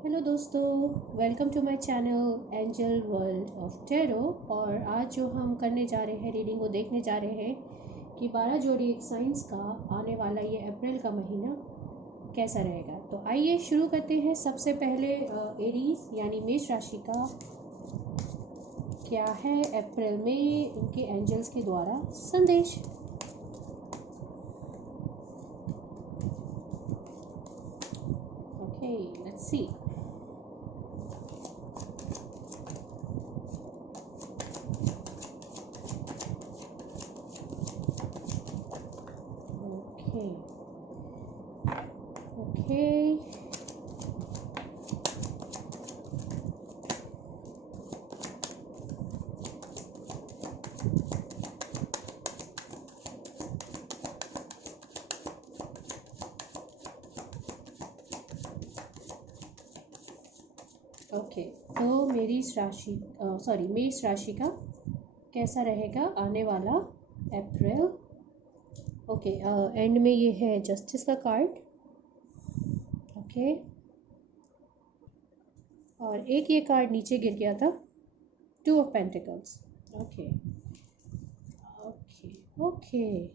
Hello दोस्तों, welcome to my channel angel world of tarot. और आज जो हम करने जा रहे हैं, रीडिंग को देखने जा रहे हैं कि 12 जोड़ी एक साइंस का आने वाला ये अप्रैल का महीना कैसा रहेगा। तो आइए शुरू करते हैं। सबसे पहले एरीज यानी मेष राशि का क्या है अप्रैल में उनके एंजल्स के द्वारा संदेश। Okay, let's see. Okay okay okay. तो मेष राशि का कैसा रहेगा आने वाला अप्रैल। ओके, एंड में ये है जस्टिस का कार्ड। ओके, और एक ये कार्ड नीचे गिर गया था, 2 of pentacles. Okay okay okay.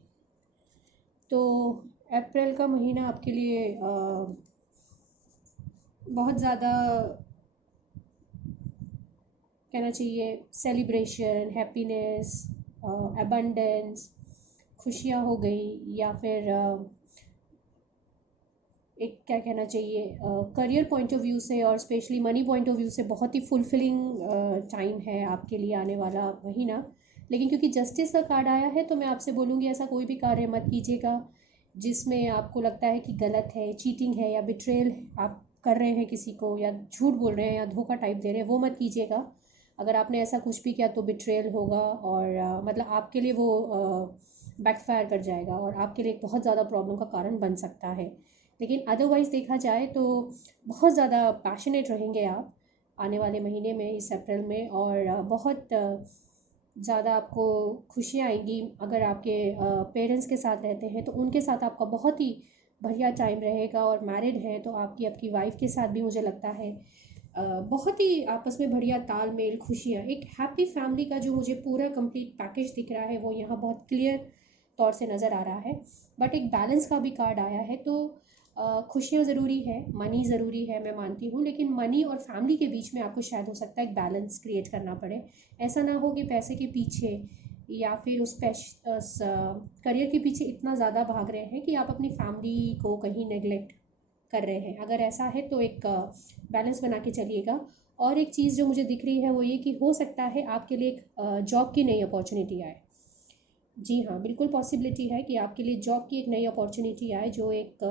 तो अप्रैल का महीना आपके लिए बहुत ज़्यादा कहना चाहिए सेलिब्रेशन, हैप्पीनेस, अबंडेंस, खुशियाँ हो गई, या फिर एक क्या कहना चाहिए करियर पॉइंट ऑफ व्यू से और specially money point of view से बहुत ही फुलफिलिंग टाइम है आपके लिए आने वाला महीना। लेकिन क्योंकि जस्टिस का कार्ड आया है तो मैं आपसे बोलूँगी ऐसा कोई भी कार्य मत कीजिएगा जिसमें आपको लगता है कि गलत है, चीटिंग है या बिट्रेयल आप कर रहे हैं किसी को, या झूठ बोल रहे हैं या धोखा टाइप दे रहे हैं, वो मत कीजिएगा। अगर आपने ऐसा कुछ भी किया तो बिट्रेयल होगा और मतलब आपके लिए वो बैकफायर कर जाएगा और आपके लिए एक बहुत ज़्यादा प्रॉब्लम का कारण बन सकता है। लेकिन अदरवाइज़ देखा जाए तो बहुत ज़्यादा पैशनेट रहेंगे आप आने वाले महीने में, इस अप्रैल में, और बहुत ज़्यादा आपको खुशियाँ आएंगी। अगर आपके पेरेंट्स के साथ रहते हैं तो उनके साथ आपका बहुत ही बढ़िया टाइम रहेगा, और मैरिड हैं तो आपकी आपकी वाइफ के साथ भी मुझे लगता है बहुत ही आपस में बढ़िया तालमेल, खुशियाँ, एक हैप्पी फैमिली का जो मुझे पूरा कंप्लीट पैकेज दिख रहा है वो यहाँ बहुत क्लियर तौर से नज़र आ रहा है। बट एक बैलेंस का भी कार्ड आया है। तो खुशियाँ ज़रूरी है, मनी ज़रूरी है, मैं मानती हूँ, लेकिन मनी और फैमिली के बीच में आपको शायद हो सकता है एक बैलेंस क्रिएट करना पड़े। ऐसा ना हो कि पैसे के पीछे या फिर उस करियर के पीछे इतना ज़्यादा भाग रहे हैं कि आप अपनी फैमिली को कहीं नेगलेक्ट कर रहे हैं। अगर ऐसा है तो एक बैलेंस बना के चलिएगा। और एक चीज़ जो मुझे दिख रही है वो ये कि हो सकता है आपके लिए एक जॉब की नई अपॉर्चुनिटी आए। जी हाँ, बिल्कुल पॉसिबिलिटी है कि आपके लिए जॉब की एक नई अपॉर्चुनिटी आए, जो एक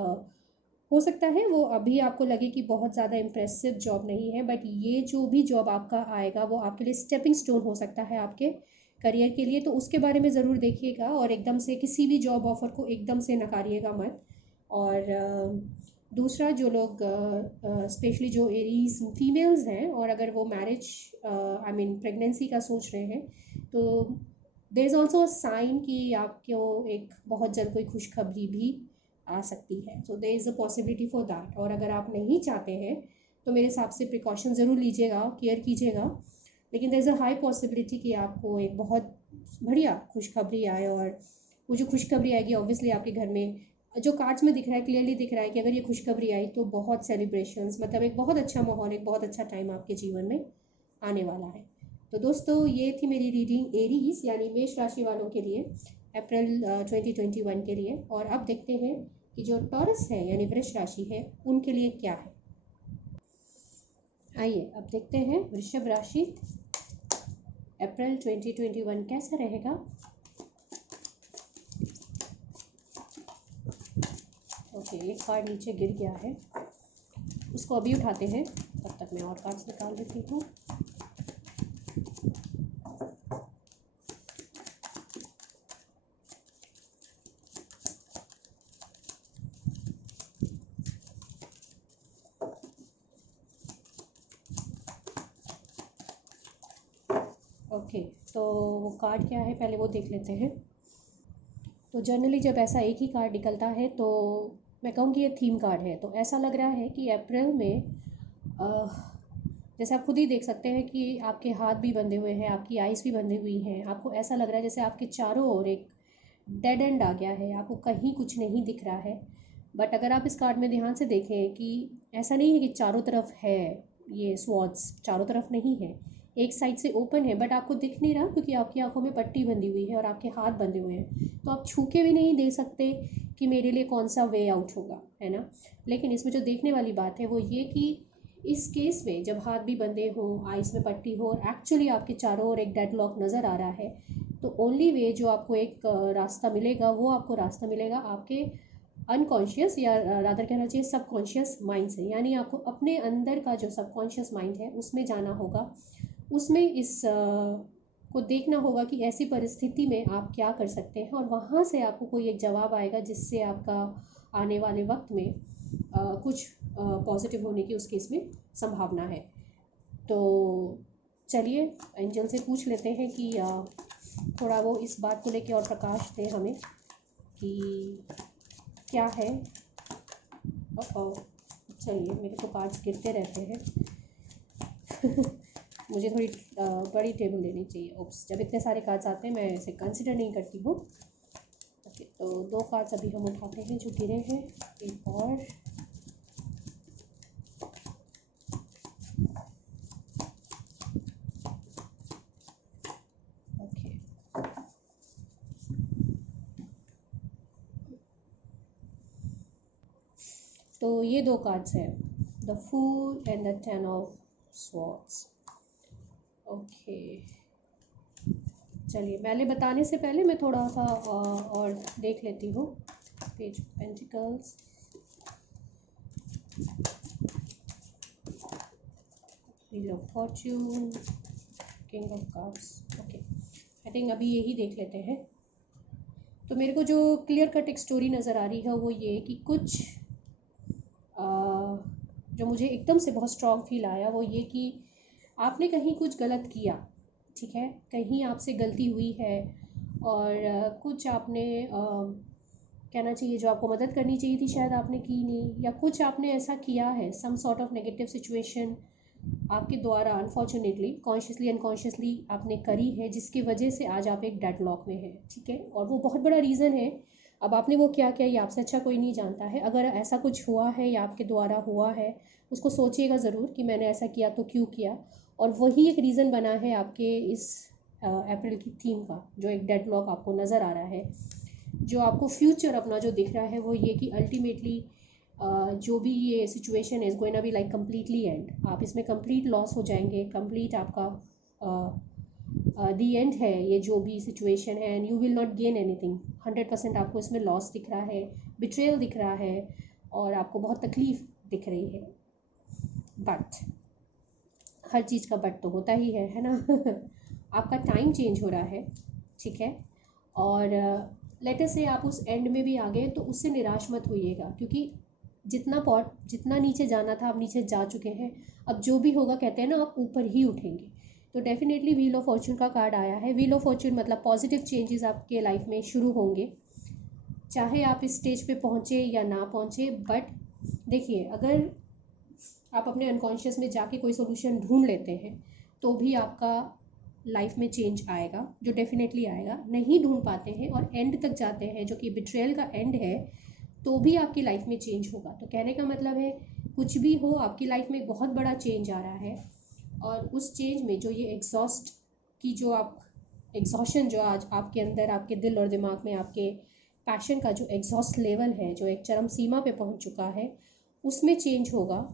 हो सकता है वो अभी आपको लगे कि बहुत ज़्यादा इम्प्रेसिव जॉब नहीं है, बट ये जो भी जॉब आपका आएगा वो आपके लिए स्टेपिंग स्टोन हो सकता है आपके करियर के लिए। तो उसके बारे में ज़रूर देखिएगा और एकदम से किसी भी जॉब ऑफ़र को एकदम से नकारिएगा मत। और दूसरा, जो लोग स्पेशली जो एरीज फीमेल्स हैं और अगर वो मैरिज आई मीन प्रेगनेंसी का सोच रहे हैं तो there is also a sign कि आपको एक बहुत जल्द कोई खुशखबरी भी आ सकती है। So there is a possibility for that. और अगर आप नहीं चाहते हैं तो मेरे हिसाब से प्रिकॉशन ज़रूर लीजिएगा, केयर कीजिएगा, लेकिन there is a high possibility कि आपको एक बहुत बढ़िया खुशखबरी आए। और वो जो खुशखबरी आएगी ऑब्वियसली आपके घर में, जो कार्ड्स में दिख रहा है, क्लियरली दिख रहा है कि अगर ये खुशखबरी आई तो बहुत सेलिब्रेशंस, मतलब एक बहुत अच्छा माहौल, एक बहुत अच्छा टाइम आपके जीवन में आने वाला है। तो दोस्तों, ये थी मेरी रीडिंग एरीज यानी मेष राशि वालों के लिए अप्रैल 2021 के लिए। और अब देखते हैं कि जो टॉरस है यानी वृष राशि है उनके लिए क्या है। आइए अब देखते हैं वृषभ राशि अप्रैल 2021 कैसा रहेगा। ओके, एक कार्ड नीचे गिर गया है, उसको अभी उठाते हैं, तब तक मैं और कार्ड्स निकाल देती हूँ। ओके, तो वो कार्ड क्या है पहले वो देख लेते हैं। तो जनरली जब ऐसा एक ही कार्ड निकलता है तो मैं कहूँगी ये थीम कार्ड है। तो ऐसा लग रहा है कि अप्रैल में जैसे आप खुद ही देख सकते हैं कि आपके हाथ भी बंधे हुए हैं, आपकी आइज़ भी बंधी हुई हैं, आपको ऐसा लग रहा है जैसे आपके चारों ओर एक डेड एंड आ गया है, आपको कहीं कुछ नहीं दिख रहा है। बट अगर आप इस कार्ड में ध्यान से देखें कि ऐसा नहीं है कि चारों तरफ है, ये स्वॉर्ड्स चारों तरफ नहीं है, एक साइड से ओपन है, बट आपको दिख नहीं रहा क्योंकि आपकी आंखों में पट्टी बंधी हुई है और आपके हाथ बंधे हुए हैं, तो आप छू के भी नहीं दे सकते कि मेरे लिए कौन सा वे आउट होगा, है ना। लेकिन इसमें जो देखने वाली बात है वो ये कि इस केस में जब हाथ भी बंधे हो, आइस में पट्टी हो और एक्चुअली आपके चारों ओर एक डेडलॉक नज़र आ रहा है, तो ओनली वे जो आपको एक रास्ता मिलेगा, वो आपको रास्ता मिलेगा आपके अनकॉन्शियस या रादर कहना चाहिए सबकॉन्शियस माइंड से। यानी आपको अपने अंदर का जो सबकॉन्शियस माइंड है उसमें जाना होगा, उसमें इस को देखना होगा कि ऐसी परिस्थिति में आप क्या कर सकते हैं, और वहाँ से आपको कोई एक जवाब आएगा जिससे आपका आने वाले वक्त में कुछ पॉजिटिव होने की उस केस में संभावना है। तो चलिए एंजल से पूछ लेते हैं कि थोड़ा वो इस बात को लेके और प्रकाश दें हमें कि क्या है। चलिए, मेरे तो कार्ड्स गिरते रहते हैं मुझे थोड़ी बड़ी टेबल लेनी चाहिए। ओप्स, जब इतने सारे कार्ड्स आते हैं मैं इसे कंसिडर नहीं करती हूँ। ओके, तो 2 कार्ड्स अभी हम उठाते हैं जो गिरे हैं, एक और। ओके, तो ये 2 कार्ड्स हैं, the fool and the 10 of swords. Okay, चलिए पहले बताने से पहले मैं थोड़ा सा और देख लेती हूँ। Page of pentacles, wheel of Fortune, king of cups. Okay, I think अभी यही देख लेते हैं। तो मेरे को जो क्लियर कट एक स्टोरी नज़र आ रही है वो ये कि कुछ जो मुझे एकदम से बहुत स्ट्रॉन्ग फील आया वो ये कि आपने कहीं कुछ गलत किया, ठीक है, कहीं आपसे गलती हुई है और कुछ आपने कहना चाहिए जो आपको मदद करनी चाहिए थी शायद आपने की नहीं, या कुछ आपने ऐसा किया है, some sort of negative situation आपके द्वारा अनफॉर्चुनेटली कॉन्शियसली अनकॉन्शियसली आपने करी है, जिसकी वजह से आज आप एक डेडलॉक में हैं, ठीक है, और वो बहुत बड़ा रीज़न है। अब आपने वो क्या किया ये आपसे अच्छा कोई नहीं जानता है। अगर ऐसा कुछ हुआ है या आपके द्वारा हुआ है, उसको सोचिएगा ज़रूर कि मैंने ऐसा किया तो क्यों किया, और वही एक रीज़न बना है आपके इस अप्रैल की थीम का, जो एक डेडलॉक आपको नज़र आ रहा है। जो आपको फ्यूचर अपना जो दिख रहा है वो ये कि अल्टीमेटली जो भी ये situation is going to be like completely end, आप इसमें कंप्लीट लॉस हो जाएंगे, कंप्लीट आपका दी एंड है ये जो भी सिचुएशन है, and you will not gain anything. 100% आपको इसमें लॉस दिख रहा है, बिट्रेयल दिख रहा है, और आपको बहुत तकलीफ़ दिख रही है। बट हर चीज़ का बट तो होता ही है ना आपका टाइम चेंज हो रहा है, ठीक है, और लेटर से आप उस एंड में भी आ गए तो उससे निराश मत होइएगा, क्योंकि जितना नीचे जाना था आप नीचे जा चुके हैं। अब जो भी होगा कहते हैं ना आप ऊपर ही उठेंगे। तो डेफिनेटली व्हील ऑफ फॉर्चून का कार्ड आया है। व्हील ऑफ फॉर्चून मतलब पॉजिटिव चेंजेस आपके लाइफ में शुरू होंगे, चाहे आप इस स्टेज पे पहुँचे या ना पहुँचे। बट देखिए, अगर आप अपने अनकॉन्शियस में जाके कोई सोल्यूशन ढूंढ लेते हैं तो भी आपका लाइफ में चेंज आएगा, जो डेफिनेटली आएगा। नहीं ढूंढ पाते हैं और एंड तक जाते हैं, जो कि बिट्रेयल का एंड है, तो भी आपकी लाइफ में चेंज होगा। तो कहने का मतलब है कुछ भी हो, आपकी लाइफ में बहुत बड़ा चेंज आ रहा है, और उस चेंज में जो ये एग्जॉस्ट की जो आप एग्जॉशन जो आज आपके अंदर, आपके दिल और दिमाग में आपके पैशन का जो एग्जॉस्ट लेवल है, जो एक चरम सीमा पे पहुंच चुका है, उसमें चेंज होगा।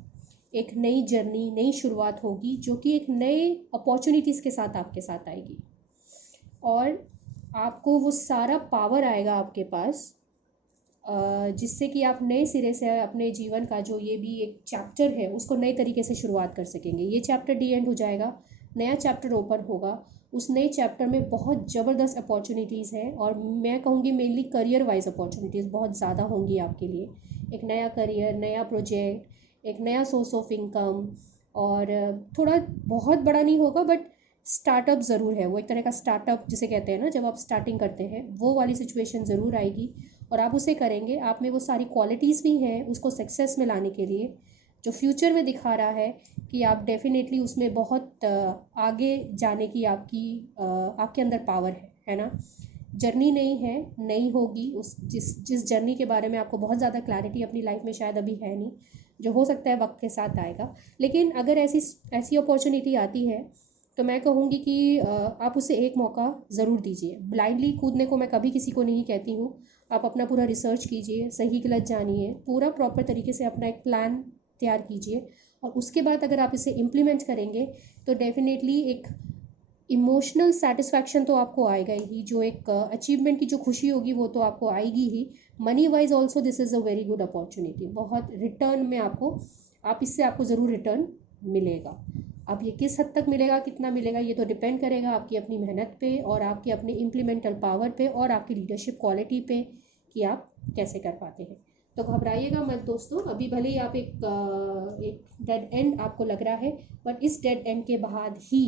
एक नई जर्नी, नई शुरुआत होगी, जो कि एक नए अपॉर्चुनिटीज़ के साथ आपके साथ आएगी, और आपको वो सारा पावर आएगा आपके पास, जिससे कि आप नए सिरे से अपने जीवन का जो ये भी एक चैप्टर है उसको नए तरीके से शुरुआत कर सकेंगे। ये चैप्टर डी एंड हो जाएगा, नया चैप्टर ओपन होगा। उस नए चैप्टर में बहुत ज़बरदस्त अपॉर्चुनिटीज़ हैं, और मैं कहूँगी मेनली करियर वाइज अपॉर्चुनिटीज़ बहुत ज़्यादा होंगी आपके लिए। एक नया करियर, नया प्रोजेक्ट, एक नया सोर्स ऑफ इनकम, और थोड़ा बहुत बड़ा नहीं होगा बट स्टार्टअप ज़रूर है, वो एक तरह का स्टार्टअप जिसे कहते हैं ना, जब आप स्टार्टिंग करते हैं, वो वाली सिचुएशन ज़रूर आएगी, और आप उसे करेंगे। आप में वो सारी क्वालिटीज़ भी हैं उसको सक्सेस में लाने के लिए, जो फ्यूचर में दिखा रहा है कि आप डेफिनेटली उसमें बहुत आगे जाने की आपके अंदर पावर है ना। जर्नी नहीं है, नहीं होगी, उस जिस जर्नी के बारे में आपको बहुत ज़्यादा क्लैरिटी अपनी लाइफ में शायद अभी है नहीं, जो हो सकता है वक्त के साथ आएगा। लेकिन अगर ऐसी ऐसी अपॉर्चुनिटी आती है तो मैं कहूँगी कि आप उसे एक मौका ज़रूर दीजिए। ब्लाइंडली कूदने को मैं कभी किसी को नहीं कहती हूँ। आप अपना पूरा रिसर्च कीजिए, सही गलत जानिए, पूरा प्रॉपर तरीके से अपना एक प्लान तैयार कीजिए, और उसके बाद अगर आप इसे इम्प्लीमेंट करेंगे तो डेफिनेटली एक इमोशनल सेटिस्फैक्शन तो आपको आएगा ही, जो एक अचीवमेंट की जो खुशी होगी वो तो आपको आएगी ही। Money wise also this is a very good opportunity. बहुत रिटर्न में आपको ज़रूर रिटर्न मिलेगा। अब ये किस हद तक मिलेगा, कितना मिलेगा, ये तो डिपेंड करेगा आपकी अपनी मेहनत पे और आपकी अपनी इम्प्लीमेंटल पावर पे और आपकी लीडरशिप क्वालिटी पे कि आप कैसे कर पाते हैं। तो घबराइएगा मत दोस्तों। अभी भले ही आप एक डेड एंड आपको लग रहा है, बट इस डेड एंड के बाद ही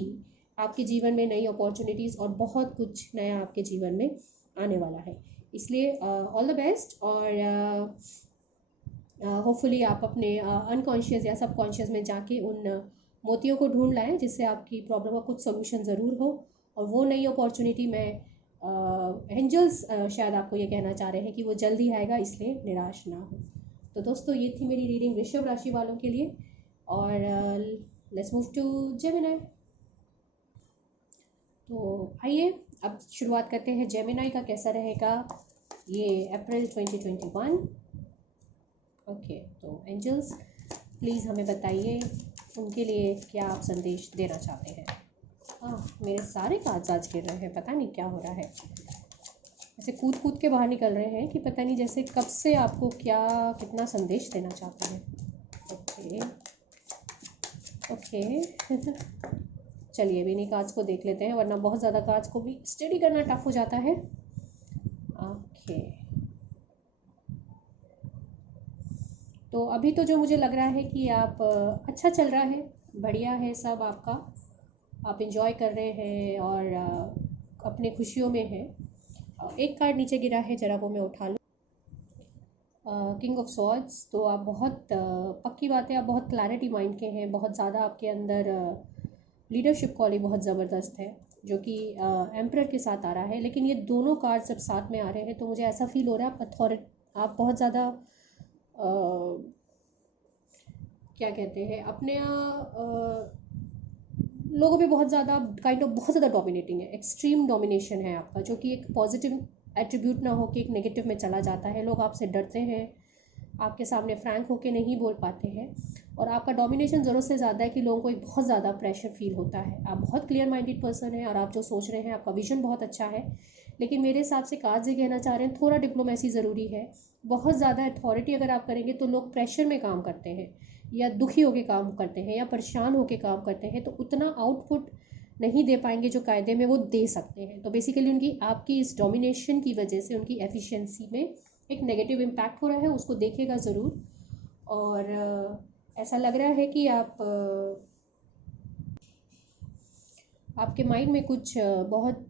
आपके जीवन में नई अपॉर्चुनिटीज़ और बहुत कुछ नया आपके जीवन में आने वाला है। इसलिए ऑल द बेस्ट, और होपफुली आप अपने अनकॉन्शियस या सबकॉन्शियस में जाके उन मोतियों को ढूंढ लाएं जिससे आपकी प्रॉब्लम का कुछ सोल्यूशन ज़रूर हो। और वो नई अपॉर्चुनिटी में एंजल्स शायद आपको ये कहना चाह रहे हैं कि वो जल्दी आएगा, इसलिए निराश ना हो। तो दोस्तों ये थी मेरी रीडिंग वृषभ राशि वालों के लिए। और लेट्स मूव टू जेमिनी। तो आइए अब शुरुआत करते हैं जेमिनी का कैसा रहेगा ये अप्रैल 2021। ओके, तो एंजल्स प्लीज़ हमें बताइए उनके लिए क्या आप संदेश देना चाहते हैं। मेरे सारे कागज आज गिर रहे हैं, पता नहीं क्या हो रहा है। ऐसे कूद कूद के बाहर निकल रहे हैं कि पता नहीं जैसे कब से आपको कितना संदेश देना चाहते हैं। ओके चलिए भी नहीं कागज को देख लेते हैं, वरना बहुत ज़्यादा कागज को भी स्टडी करना टफ हो जाता है। ओके, तो अभी तो जो मुझे लग रहा है कि आप अच्छा चल रहा है, बढ़िया है सब आपका, आप इंजॉय कर रहे हैं और अपने खुशियों में हैं। एक कार्ड नीचे गिरा है, जरा वो मैं उठा लूँ। King of swords. तो आप बहुत पक्की बात है, आप बहुत क्लैरिटी माइंड के हैं, बहुत ज़्यादा आपके अंदर लीडरशिप क्वालिटी बहुत ज़बरदस्त है, जो कि एम्परर के साथ आ रहा है। लेकिन ये दोनों कार्ड जब साथ में आ रहे हैं तो मुझे ऐसा फील हो रहा है आप बहुत ज़्यादा क्या कहते हैं अपने लोगों पे बहुत ज़्यादा बहुत ज़्यादा डोमिनेटिंग है, एक्सट्रीम डोमिनेशन है आपका, जो कि एक पॉजिटिव एट्रीब्यूट ना हो कि एक नेगेटिव में चला जाता है। लोग आपसे डरते हैं, आपके सामने फ्रैंक होके नहीं बोल पाते हैं, और आपका डोमिनेशन ज़रूरत से ज़्यादा है कि लोगों को एक बहुत ज़्यादा प्रेशर फील होता है। आप बहुत क्लियर माइंडेड पर्सन है और आप जो सोच रहे हैं आपका विजन बहुत अच्छा है, लेकिन मेरे हिसाब से काज ये कहना चाह रहे हैं थोड़ा डिप्लोमेसी ज़रूरी है। बहुत ज़्यादा अथॉरिटी अगर आप करेंगे तो लोग प्रेशर में काम करते हैं, या दुखी होकर काम करते हैं, या परेशान होकर काम करते हैं, तो उतना आउटपुट नहीं दे पाएंगे जो कायदे में वो दे सकते हैं। तो बेसिकली आपकी इस डोमिनेशन की वजह से उनकी एफिशिएंसी में एक नेगेटिव इम्पैक्ट हो रहा है, उसको देखेगा ज़रूर। और ऐसा लग रहा है कि आपके माइंड में कुछ बहुत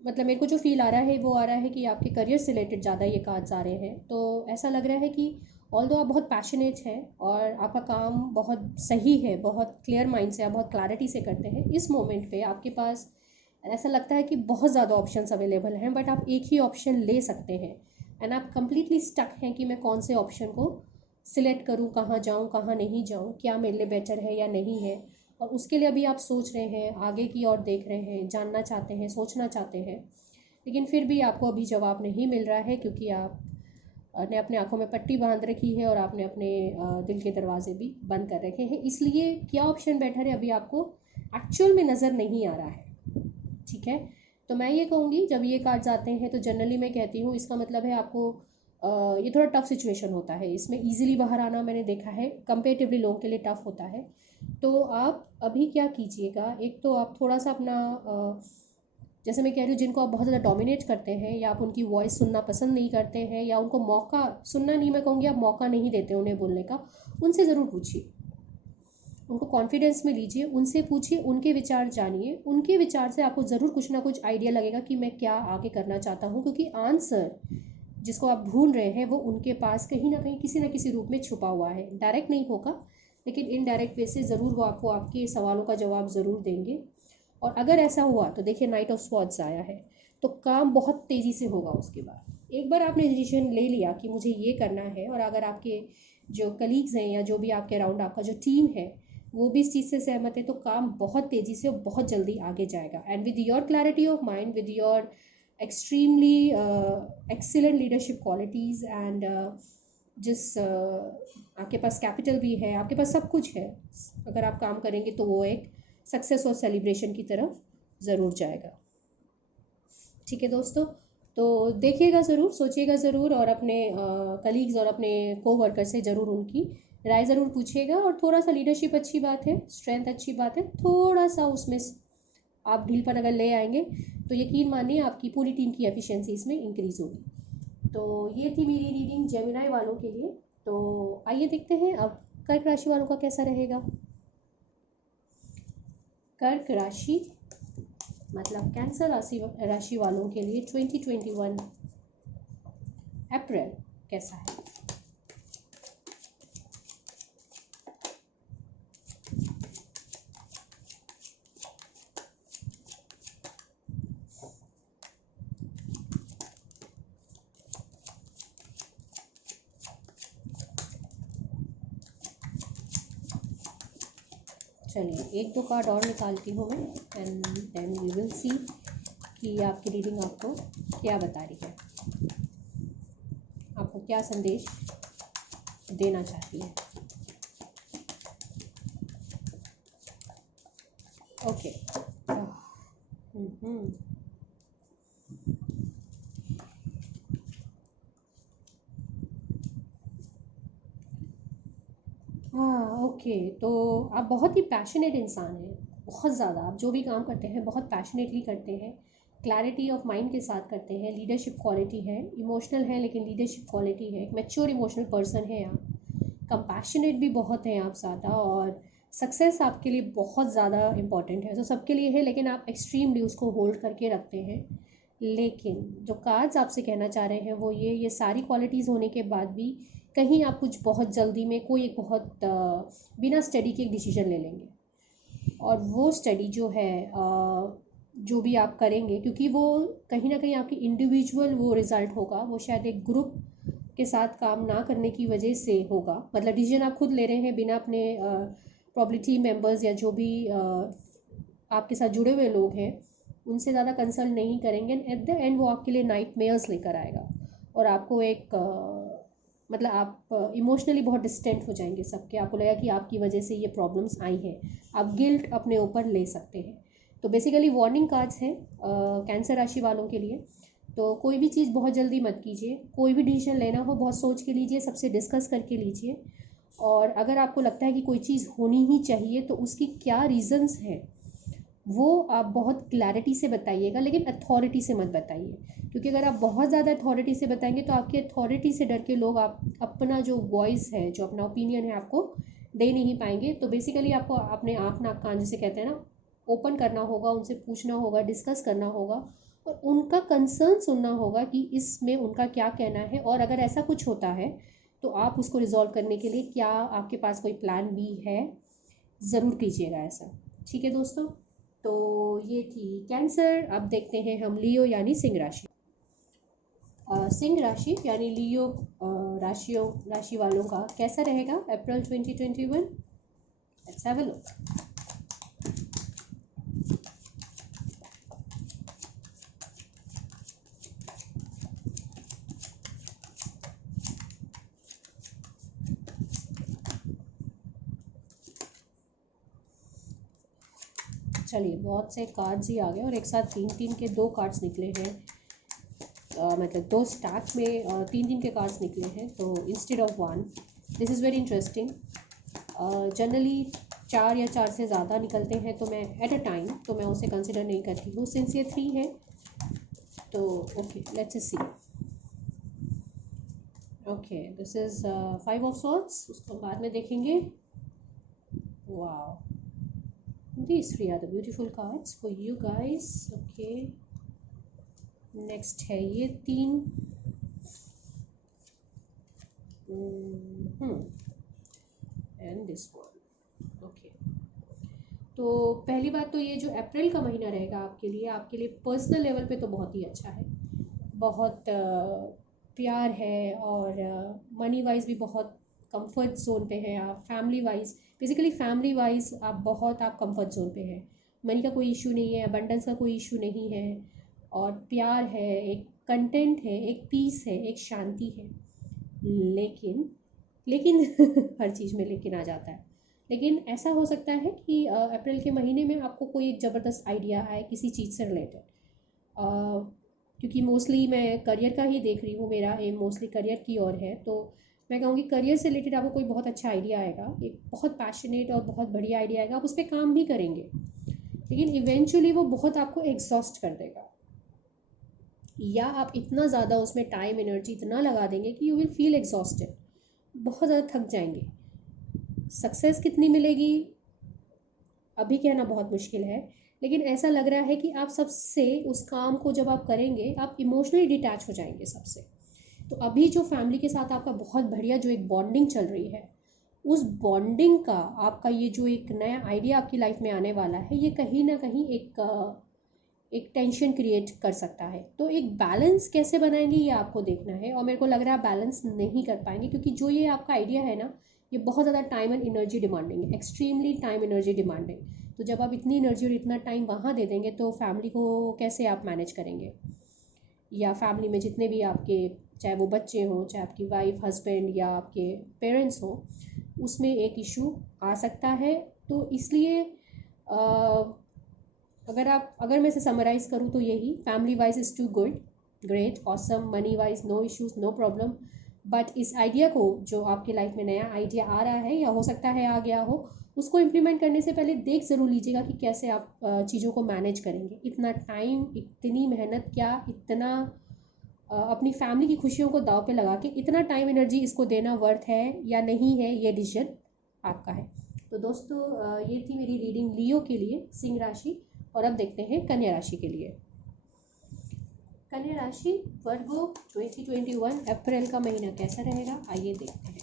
मतलब मेरे को जो फील आ रहा है वो आ रहा है कि आपके करियर से रिलेटेड ज़्यादा ये कार्ड्स आ रहे हैं। तो ऐसा लग रहा है कि ऑल्दो आप बहुत पैशनेट हैं और आपका काम बहुत सही है, बहुत क्लियर माइंड से, आप बहुत क्लैरिटी से करते हैं, इस मोमेंट पे आपके पास ऐसा लगता है कि बहुत ज़्यादा ऑप्शंस अवेलेबल हैं, बट आप एक ही ऑप्शन ले सकते हैं, एंड आप कम्प्लीटली स्टक हैं कि मैं कौन से ऑप्शन को सिलेक्ट करूँ, कहाँ जाऊँ कहाँ नहीं जाऊँ, क्या मेरे लिए बेटर है या नहीं है। और उसके लिए अभी आप सोच रहे हैं, आगे की ओर देख रहे हैं, जानना चाहते हैं, सोचना चाहते हैं, लेकिन फिर भी आपको अभी जवाब नहीं मिल रहा है, क्योंकि आपने अपने आँखों में पट्टी बांध रखी है और आपने अपने दिल के दरवाजे भी बंद कर रखे हैं। इसलिए क्या ऑप्शन बेटर है अभी आपको एक्चुअल में नज़र नहीं आ रहा है। ठीक है, तो मैं ये कहूँगी जब ये कार्ड्स आते हैं तो जनरली मैं कहती हूँ इसका मतलब है आपको ये थोड़ा टफ सिचुएशन होता है, इसमें इजीली बाहर आना मैंने देखा है कंपेरेटिवली लोगों के लिए टफ होता है। तो आप अभी क्या कीजिएगा, एक तो आप थोड़ा सा अपना जैसे मैं कह रही हूँ, जिनको आप बहुत ज़्यादा डोमिनेट करते हैं या आप उनकी वॉइस सुनना पसंद नहीं करते हैं, या उनको मौका सुनना नहीं, मैं कहूँगी आप मौका नहीं देते उन्हें बोलने का, उनसे ज़रूर पूछिए, उनको कॉन्फिडेंस में लीजिए, उनसे पूछिए, उनके विचार जानिए, उनके विचार से आपको ज़रूर कुछ ना कुछ आइडिया लगेगा कि मैं क्या आगे करना चाहता हूँ, क्योंकि आंसर जिसको आप ढूंढ रहे हैं वो उनके पास कहीं ना कहीं किसी ना किसी रूप में छुपा हुआ है। डायरेक्ट नहीं होगा, लेकिन इनडायरेक्ट वे से ज़रूर वो आपको आपके सवालों का जवाब ज़रूर देंगे। और अगर ऐसा हुआ तो देखिए नाइट ऑफ स्वॉर्ड्स आया है, तो काम बहुत तेज़ी से होगा। उसके बाद एक बार आपने डिसीजन ले लिया कि मुझे ये करना है, और अगर आपके जो कलीग्स हैं या जो भी आपके अराउंड आपका जो टीम है वो भी इस चीज़ से सहमत है, तो काम बहुत तेज़ी से और बहुत जल्दी आगे जाएगा। And with your clarity of mind, with your extremely excellent leadership qualities and जिस आपके पास कैपिटल भी है, आपके पास सब कुछ है, अगर आप काम करेंगे तो वो एक सक्सेस और सेलिब्रेशन की तरफ ज़रूर जाएगा। ठीक है दोस्तों, तो देखिएगा ज़रूर, सोचिएगा ज़रूर, और अपने कलीग्स और अपने कोवर्कर से ज़रूर उनकी राय ज़रूर पूछिएगा। और थोड़ा सा लीडरशिप अच्छी बात है, स्ट्रेंथ अच्छी बात है, थोड़ा सा उसमें आप ढीलपन अगर ले आएंगे तो यकीन मानिए आपकी पूरी टीम की एफिशिएंसी इसमें इंक्रीज़ होगी। तो ये थी मेरी रीडिंग जेमिनाई वालों के लिए। तो आइए देखते हैं अब कर्क राशि वालों का कैसा रहेगा। कर्क राशि मतलब कैंसर राशि वालों के लिए 2021 अप्रैल कैसा है। चलिए एक दो कार्ड और निकालती हूँ मैं, and then we will see कि आपकी रीडिंग आपको क्या बता रही है, आपको क्या संदेश देना चाहती है। ओके हाँ ओके, तो आप बहुत ही पैशनेट इंसान हैं, बहुत ज़्यादा। आप जो भी काम करते हैं बहुत पैशनेटली करते हैं, क्लैरिटी ऑफ माइंड के साथ करते हैं, लीडरशिप क्वालिटी है, इमोशनल है लेकिन लीडरशिप क्वालिटी है, एक मैच्योर इमोशनल पर्सन है आप, कंपैशनेट भी बहुत हैं आप ज़्यादा, और सक्सेस आपके लिए बहुत ज़्यादा इम्पॉर्टेंट है, तो सबके लिए है, लेकिन आप एक्सट्रीमली उसको होल्ड करके रखते हैं। लेकिन जो कार्ड्स आपसे कहना चाह रहे हैं वो ये सारी क्वालिटीज़ होने के बाद भी कहीं आप कुछ बहुत जल्दी में कोई एक बहुत बिना स्टडी के एक डिसीजन ले लेंगे, और वो स्टडी जो है जो भी आप करेंगे, क्योंकि वो कहीं ना कहीं आपकी इंडिविजुअल वो रिज़ल्ट होगा, वो शायद एक ग्रुप के साथ काम ना करने की वजह से होगा। मतलब डिसीजन आप खुद ले रहे हैं बिना अपने प्रॉब्ली टीम मेंबर्स या जो भी आपके साथ जुड़े हुए लोग हैं उनसे ज़्यादा कंसल्ट नहीं करेंगे, एट द एंड वो आपके लिए नाइट मेयर्स लेकर आएगा, और आपको एक मतलब आप इमोशनली बहुत डिस्टेंट हो जाएंगे सबके, आपको लगेगा कि आपकी वजह से ये प्रॉब्लम्स आई हैं, आप गिल्ट अपने ऊपर ले सकते हैं। तो बेसिकली वार्निंग कार्ड्स हैं कैंसर राशि वालों के लिए। तो कोई भी चीज़ बहुत जल्दी मत कीजिए, कोई भी डिसीजन लेना हो बहुत सोच के लीजिए, सबसे डिस्कस करके लीजिए, और अगर आपको लगता है कि कोई चीज़ होनी ही चाहिए तो उसकी क्या रीज़न्स हैं वो आप बहुत क्लैरिटी से बताइएगा, लेकिन अथॉरिटी से मत बताइए, क्योंकि अगर आप बहुत ज़्यादा अथॉरिटी से बताएंगे तो आपकी अथॉरिटी से डर के लोग आप अपना जो वॉइस है, जो अपना ओपिनियन है, आपको दे नहीं पाएंगे। तो बेसिकली आपको अपने आँख नाक कान जिसे कहते हैं ना ओपन करना होगा, उनसे पूछना होगा, डिस्कस करना होगा, और उनका कंसर्न सुनना होगा कि इसमें उनका क्या कहना है, और अगर ऐसा कुछ होता है तो आप उसको रिजॉल्व करने के लिए क्या आपके पास कोई प्लान बी है, ज़रूर कीजिएगा ऐसा। ठीक है दोस्तों, तो ये थी कैंसर। अब देखते हैं हम लियो यानी सिंह राशि। सिंह राशि यानी लियो राशि वालों का कैसा रहेगा अप्रैल 2021। Let's have a look. चलिए बहुत से कार्ड्स ही आ गए, और एक साथ तीन तीन के दो कार्ड्स निकले हैं, मतलब दो स्टैक में तीन तीन के कार्ड्स निकले हैं, तो instead of one. This is very interesting. Generally चार या चार से ज़्यादा निकलते हैं तो मैं एट अ टाइम तो मैं उसे कंसिडर नहीं करती हूँ, सिंस ये थ्री है तो okay let's see. Okay this is five of swords, उसको बाद में देखेंगे। Wow, these three are the beautiful cards for you guys. Okay, next है ये तीन, एंड दिस वन। ओके, तो पहली बात तो ये जो अप्रैल का महीना रहेगा आपके लिए पर्सनल लेवल पे तो बहुत ही अच्छा है। बहुत प्यार है, और मनी वाइज भी बहुत कंफर्ट जोन पे है आप। Family wise, basically family wise आप कंफर्ट जोन पे हैं। मनी का कोई इशू नहीं है, अबंडेंस का कोई इशू नहीं है, और प्यार है, एक कंटेंट है, एक पीस है, एक शांति है। लेकिन लेकिन हर चीज़ में लेकिन आ जाता है। लेकिन ऐसा हो सकता है कि अप्रैल के महीने में आपको कोई एक ज़बरदस्त आइडिया आए किसी चीज़ से रिलेटेड। क्योंकि मोस्टली मैं करियर का ही देख रही हूँ, मेरा एम मोस्टली करियर की ओर है, तो मैं कहूँगी करियर से रिलेटेड आपको कोई बहुत अच्छा आइडिया आएगा, एक बहुत पैशनेट और बहुत बढ़िया आइडिया आएगा। आप उस पर काम भी करेंगे, लेकिन इवेंचुअली वो बहुत आपको एग्जॉस्ट कर देगा, या आप इतना ज़्यादा उसमें टाइम एनर्जी इतना लगा देंगे कि यू विल फील एग्जॉस्टेड, बहुत ज़्यादा थक जाएंगे। सक्सेस कितनी मिलेगी अभी कहना बहुत मुश्किल है, लेकिन ऐसा लग रहा है कि आप सबसे उस काम को जब आप करेंगे आप इमोशनली डिटैच हो जाएंगे सबसे। तो अभी जो फैमिली के साथ आपका बहुत बढ़िया जो एक बॉन्डिंग चल रही है, उस बॉन्डिंग का आपका ये जो एक नया आइडिया आपकी लाइफ में आने वाला है, ये कहीं ना कहीं एक टेंशन क्रिएट कर सकता है। तो एक बैलेंस कैसे बनाएंगे ये आपको देखना है, और मेरे को लग रहा है बैलेंस नहीं कर पाएंगे, क्योंकि जो ये आपका आइडिया है ना, ये बहुत ज़्यादा टाइम एंड एनर्जी डिमांडिंग है, एक्सट्रीमली टाइम एनर्जी डिमांडिंग। तो जब आप इतनी एनर्जी और इतना टाइम वहाँ दे देंगे तो फैमिली को कैसे आप मैनेज करेंगे, या फैमिली में जितने भी आपके, चाहे वो बच्चे हों, चाहे आपकी वाइफ, हस्बैंड, या आपके पेरेंट्स हों, उसमें एक इशू आ सकता है। तो इसलिए अगर मैं इसे समराइज़ करूँ तो यही, family wise is too good, great, awesome, money wise no issues, no problem. But इस आइडिया को, जो आपकी लाइफ में नया आइडिया आ रहा है या हो सकता है आ गया हो, उसको इम्प्लीमेंट करने से पहले देख ज़रूर लीजिएगा कि कैसे आप चीज़ों को मैनेज करेंगे। इतना टाइम, इतनी मेहनत, क्या इतना अपनी फैमिली की खुशियों को दाव पे लगा के इतना टाइम एनर्जी इसको देना वर्थ है या नहीं है, ये डिसीजन आपका है। तो दोस्तों, ये थी मेरी रीडिंग लियो के लिए, सिंह राशि। और अब देखते हैं कन्या राशि के लिए। कन्या राशि, वर्गो 2021 अप्रैल का महीना कैसा रहेगा, आइए देखते हैं।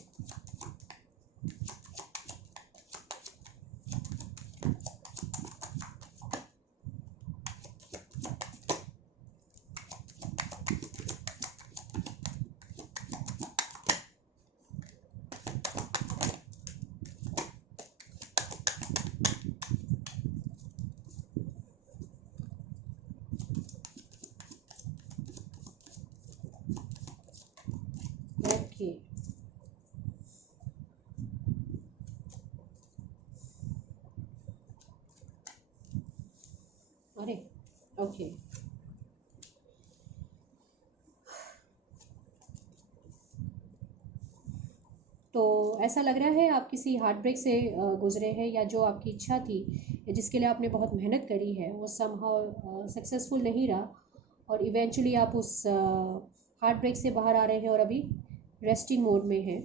ओके, अरे ओके, तो ऐसा लग रहा है आप किसी हार्ट ब्रेक से गुजरे हैं, या जो आपकी इच्छा थी या जिसके लिए आपने बहुत मेहनत करी है वो समहाउ सक्सेसफुल नहीं रहा, और इवेंचुअली आप उस हार्ट ब्रेक से बाहर आ रहे हैं और अभी रेस्टिंग मोड में हैं।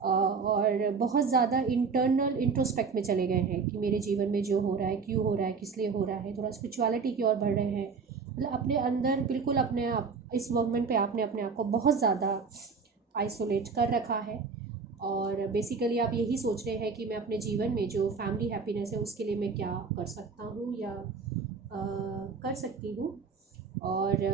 और बहुत ज़्यादा इंटरनल इंट्रोस्पेक्ट में चले गए हैं कि मेरे जीवन में जो हो रहा है, क्यों हो रहा है, किस लिए हो रहा है। थोड़ा स्पिरिचुअलिटी की ओर बढ़ रहे हैं, मतलब अपने अंदर बिल्कुल अपने आप, इस मोमेंट पे आपने अपने आप को बहुत ज़्यादा आइसोलेट कर रखा है। और बेसिकली आप यही सोच रहे हैं कि मैं अपने जीवन में जो फैमिली हैप्पीनेस है उसके लिए मैं क्या कर सकता हूँ या कर सकती हूँ। और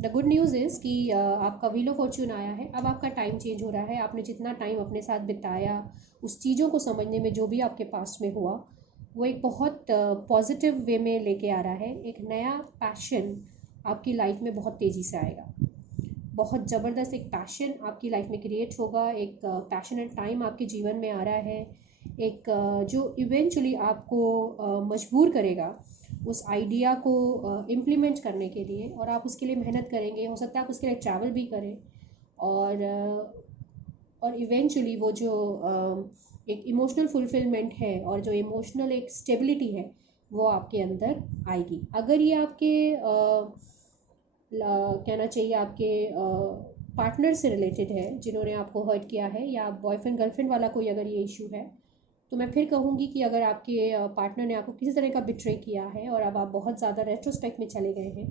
द गुड न्यूज़ इज़ कि आपका व्हील ऑफ फॉर्च्यून आया है। अब आपका टाइम चेंज हो रहा है। आपने जितना टाइम अपने साथ बिताया, उस चीज़ों को समझने में, जो भी आपके पास में हुआ, वो एक बहुत पॉजिटिव वे में लेके आ रहा है। एक नया पैशन आपकी लाइफ में बहुत तेज़ी से आएगा। बहुत ज़बरदस्त एक पैशन आपकी लाइफ में क्रिएट होगा। एक पैशनेट टाइम आपके जीवन में आ रहा है, एक जो इवेंचुअली आपको मजबूर करेगा उस आइडिया को इम्प्लीमेंट करने के लिए, और आप उसके लिए मेहनत करेंगे। हो सकता है आप उसके लिए ट्रैवल भी करें, और इवेंचुअली वो जो एक इमोशनल फुलफिलमेंट है और जो इमोशनल एक स्टेबिलिटी है, वो आपके अंदर आएगी। अगर ये आपके कहना चाहिए आपके पार्टनर से रिलेटेड है, जिन्होंने आपको हर्ट किया है, या बॉयफ्रेंड गर्लफ्रेंड वाला कोई अगर ये इशू है, तो मैं फिर कहूँगी कि अगर आपके पार्टनर ने आपको किसी तरह का बिट्रे किया है और अब आप बहुत ज़्यादा रेट्रोस्पेक्ट में चले गए हैं,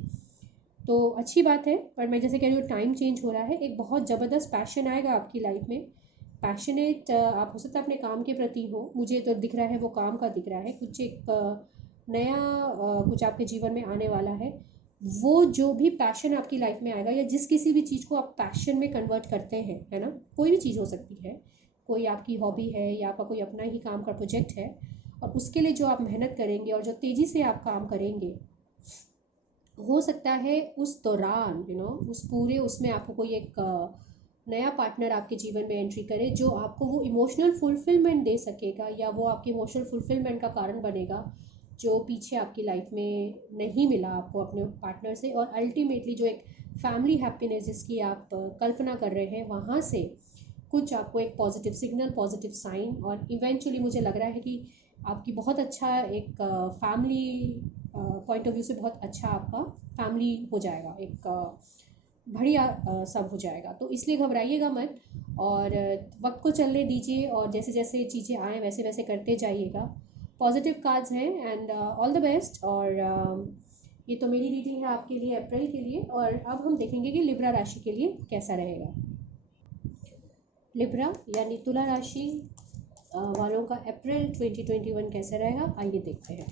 तो अच्छी बात है, पर मैं जैसे कह रही हूँ टाइम चेंज हो रहा है, एक बहुत ज़बरदस्त पैशन आएगा आपकी लाइफ में। पैशनेट आप हो सकता है अपने काम के प्रति हो, मुझे तो दिख रहा है वो काम का दिख रहा है, कुछ एक नया कुछ आपके जीवन में आने वाला है। वो जो भी पैशन आपकी लाइफ में आएगा, या जिस किसी भी चीज़ को आप पैशन में कन्वर्ट करते हैं, है ना, कोई भी चीज़ हो सकती है, कोई आपकी हॉबी है या आपका कोई अपना ही काम का प्रोजेक्ट है, और उसके लिए जो आप मेहनत करेंगे और जो तेज़ी से आप काम करेंगे, हो सकता है उस दौरान उस पूरे उसमें आपको कोई एक नया पार्टनर आपके जीवन में एंट्री करे, जो आपको वो इमोशनल फुलफिलमेंट दे सकेगा, या वो आपके इमोशनल फुलफिलमेंट का कारण बनेगा, जो पीछे आपकी लाइफ में नहीं मिला आपको अपने पार्टनर से। और अल्टीमेटली जो एक फैमिली हैप्पीनेस जिसकी आप कल्पना कर रहे हैं, वहाँ से कुछ आपको एक पॉजिटिव सिग्नल, पॉजिटिव साइन, और इवेंचुअली मुझे लग रहा है कि आपकी बहुत अच्छा एक फैमिली पॉइंट ऑफ व्यू से बहुत अच्छा आपका फैमिली हो जाएगा, एक बढ़िया सब हो जाएगा। तो इसलिए घबराइएगा मत, और वक्त को चलने दीजिए, और जैसे जैसे चीज़ें आएँ वैसे वैसे करते जाइएगा। पॉजिटिव कार्ड्स हैं, एंड ऑल द बेस्ट। और ये तो मेरी रीडिंग है आपके लिए अप्रैल के लिए, और अब हम देखेंगे कि लिब्रा राशि के लिए कैसा रहेगा। लिब्रा यानी तुला राशि वालों का अप्रैल 2021 कैसा रहेगा, आइए देखते हैं।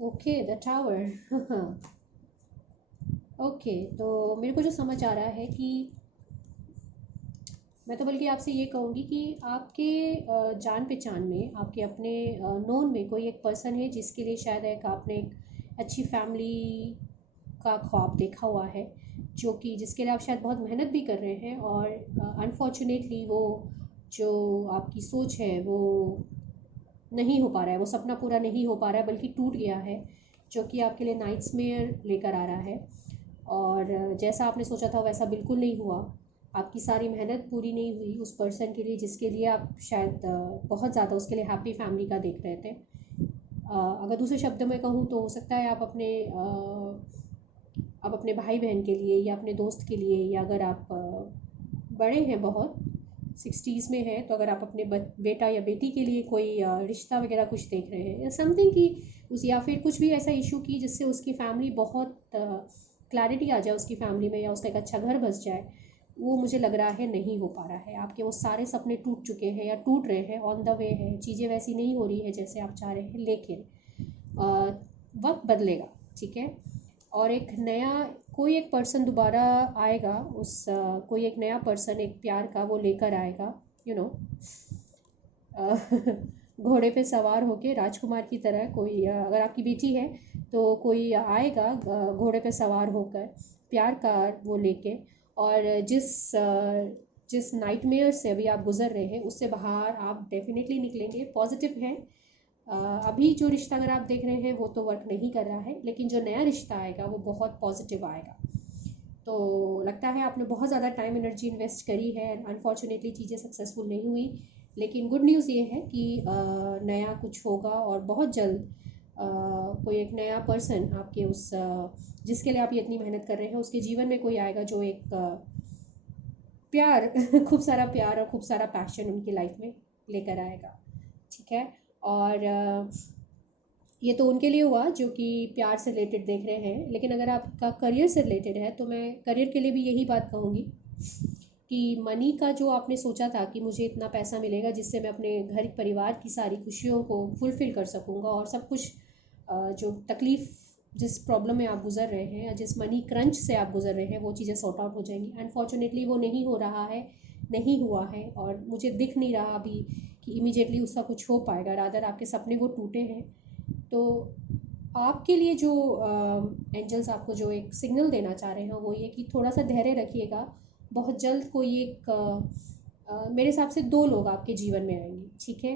Okay, the tower. ओके, तो मेरे को जो समझ आ रहा है कि मैं तो बल्कि आपसे ये कहूँगी कि आपके जान पहचान में, आपके अपने नोन में कोई एक पर्सन है जिसके लिए शायद एक आपने एक अच्छी फैमिली का ख्वाब देखा हुआ है, जो कि जिसके लिए आप शायद बहुत मेहनत भी कर रहे हैं, और अनफॉर्चुनेटली वो जो आपकी सोच है वो नहीं हो पा रहा है, वो सपना पूरा नहीं हो पा रहा है, बल्कि टूट गया है, जो कि आपके लिए नाइट्समेयर लेकर आ रहा है। और जैसा आपने सोचा था वैसा बिल्कुल नहीं हुआ, आपकी सारी मेहनत पूरी नहीं हुई उस पर्सन के लिए जिसके लिए आप शायद बहुत ज़्यादा उसके लिए हैप्पी फैमिली का देख रहे थे। अगर दूसरे शब्दों में कहूँ तो हो सकता है आप अपने भाई बहन के लिए, या अपने दोस्त के लिए, या अगर आप बड़े हैं बहुत 60s में है, तो अगर आप अपने बेटा या बेटी के लिए कोई रिश्ता वगैरह कुछ देख रहे हैं, या समथिंग की उस, या फिर कुछ भी ऐसा इशू की जिससे उसकी फैमिली बहुत क्लैरिटी आ जाए उसकी फैमिली में, या उसका एक अच्छा घर बस जाए, वो मुझे लग रहा है नहीं हो पा रहा है। आपके वो सारे सपने टूट चुके हैं या टूट रहे हैं, ऑन द वे है, चीज़ें वैसी नहीं हो रही है जैसे आप चाह रहे हैं, लेकिन वक्त बदलेगा, ठीक है। और एक नया कोई एक पर्सन दोबारा आएगा, उस कोई एक नया पर्सन एक प्यार का वो लेकर आएगा, यू नो घोड़े पे सवार होके राजकुमार की तरह कोई, अगर आपकी बेटी है तो कोई आएगा घोड़े पे सवार होकर, प्यार का वो लेके, और जिस नाइटमेयर से अभी आप गुजर रहे हैं उससे बाहर आप डेफिनेटली निकलेंगे, पॉजिटिव है। अभी जो रिश्ता अगर आप देख रहे हैं वो तो वर्क नहीं कर रहा है, लेकिन जो नया रिश्ता आएगा वो बहुत पॉजिटिव आएगा। तो लगता है आपने बहुत ज़्यादा टाइम एनर्जी इन्वेस्ट करी है, अनफॉर्चुनेटली चीज़ें सक्सेसफुल नहीं हुई, लेकिन गुड न्यूज़ ये है कि नया कुछ होगा, और बहुत जल्द कोई एक नया पर्सन आपके उस जिसके लिए आप ये इतनी मेहनत कर रहे हैं उसके जीवन में कोई आएगा, जो एक प्यार खूब सारा प्यार और खूब सारा पैशन उनकी लाइफ में लेकर आएगा, ठीक है। और ये तो उनके लिए हुआ जो कि प्यार से रिलेटेड देख रहे हैं, लेकिन अगर आपका करियर से रिलेटेड है तो मैं करियर के लिए भी यही बात कहूँगी कि मनी का जो आपने सोचा था कि मुझे इतना पैसा मिलेगा जिससे मैं अपने घर परिवार की सारी खुशियों को फुलफ़िल कर सकूँगा, और सब कुछ जो तकलीफ़ जिस प्रॉब्लम में आप गुज़र रहे हैं या जिस मनी क्रंच से आप गुज़र रहे हैं वो चीज़ें सॉर्ट आउट हो जाएंगी। अनफॉर्चुनेटली वो नहीं हो रहा है, नहीं हुआ है, और मुझे दिख नहीं रहा अभी कि इमीडिएटली उसका कुछ हो पाएगा, रादर आपके सपने वो टूटे हैं। तो आपके लिए जो एंजल्स आपको जो एक सिग्नल देना चाह रहे हैं वो ये कि थोड़ा सा धैर्य रखिएगा, बहुत जल्द कोई एक मेरे हिसाब से दो लोग आपके जीवन में आएंगे, ठीक है।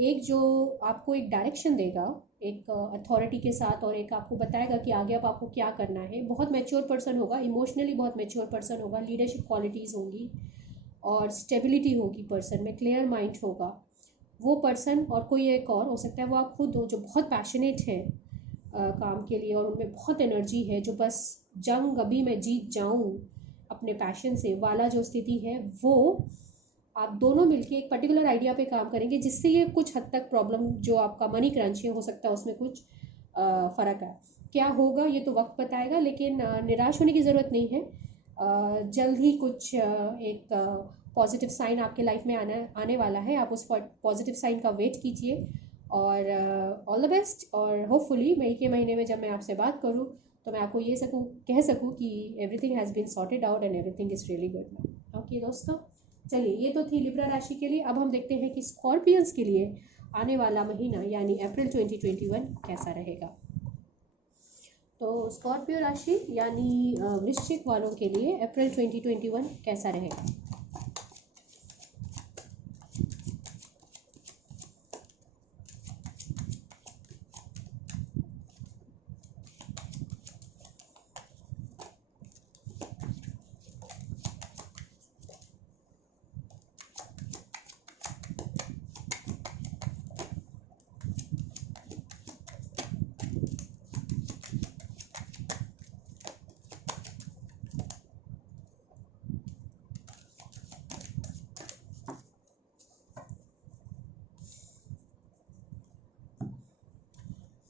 एक जो आपको एक डायरेक्शन देगा एक अथॉरिटी के साथ, और एक आपको बताएगा कि आगे अब आपको क्या करना है। बहुत मैच्योर पर्सन होगा, इमोशनली बहुत मैच्योर पर्सन होगा, लीडरशिप क्वालिटीज़ होंगी और स्टेबिलिटी होगी पर्सन में, क्लियर माइंड होगा वो पर्सन। और कोई एक और हो सकता है, वो आप खुद हो, जो बहुत पैशनेट है काम के लिए और उनमें बहुत एनर्जी है, जो बस जंग अभी मैं जीत जाऊं अपने पैशन से वाला जो स्थिति है, वो आप दोनों मिलके एक पर्टिकुलर आइडिया पे काम करेंगे, जिससे ये कुछ हद तक प्रॉब्लम जो आपका मनी क्रंच है हो सकता है उसमें कुछ फ़र्क है। क्या होगा ये तो वक्त बताएगा, लेकिन निराश होने की ज़रूरत नहीं है। जल्द ही कुछ एक पॉजिटिव साइन आपके लाइफ में आने वाला है। आप उस पॉजिटिव साइन का वेट कीजिए और ऑल द बेस्ट। और होपफुली मई के महीने में जब मैं आपसे बात करूँ तो मैं आपको ये कह सकूँ कि everything has been sorted out and everything is really good now. Okay दोस्तों, चलिए ये तो थी लिब्रा राशि के लिए। अब हम देखते हैं कि स्कॉर्पियंस के लिए आने वाला महीना यानी अप्रैल 2021 कैसा रहेगा। तो स्कॉर्पियो राशि यानी वृश्चिक वालों के लिए अप्रैल 2021 कैसा रहेगा।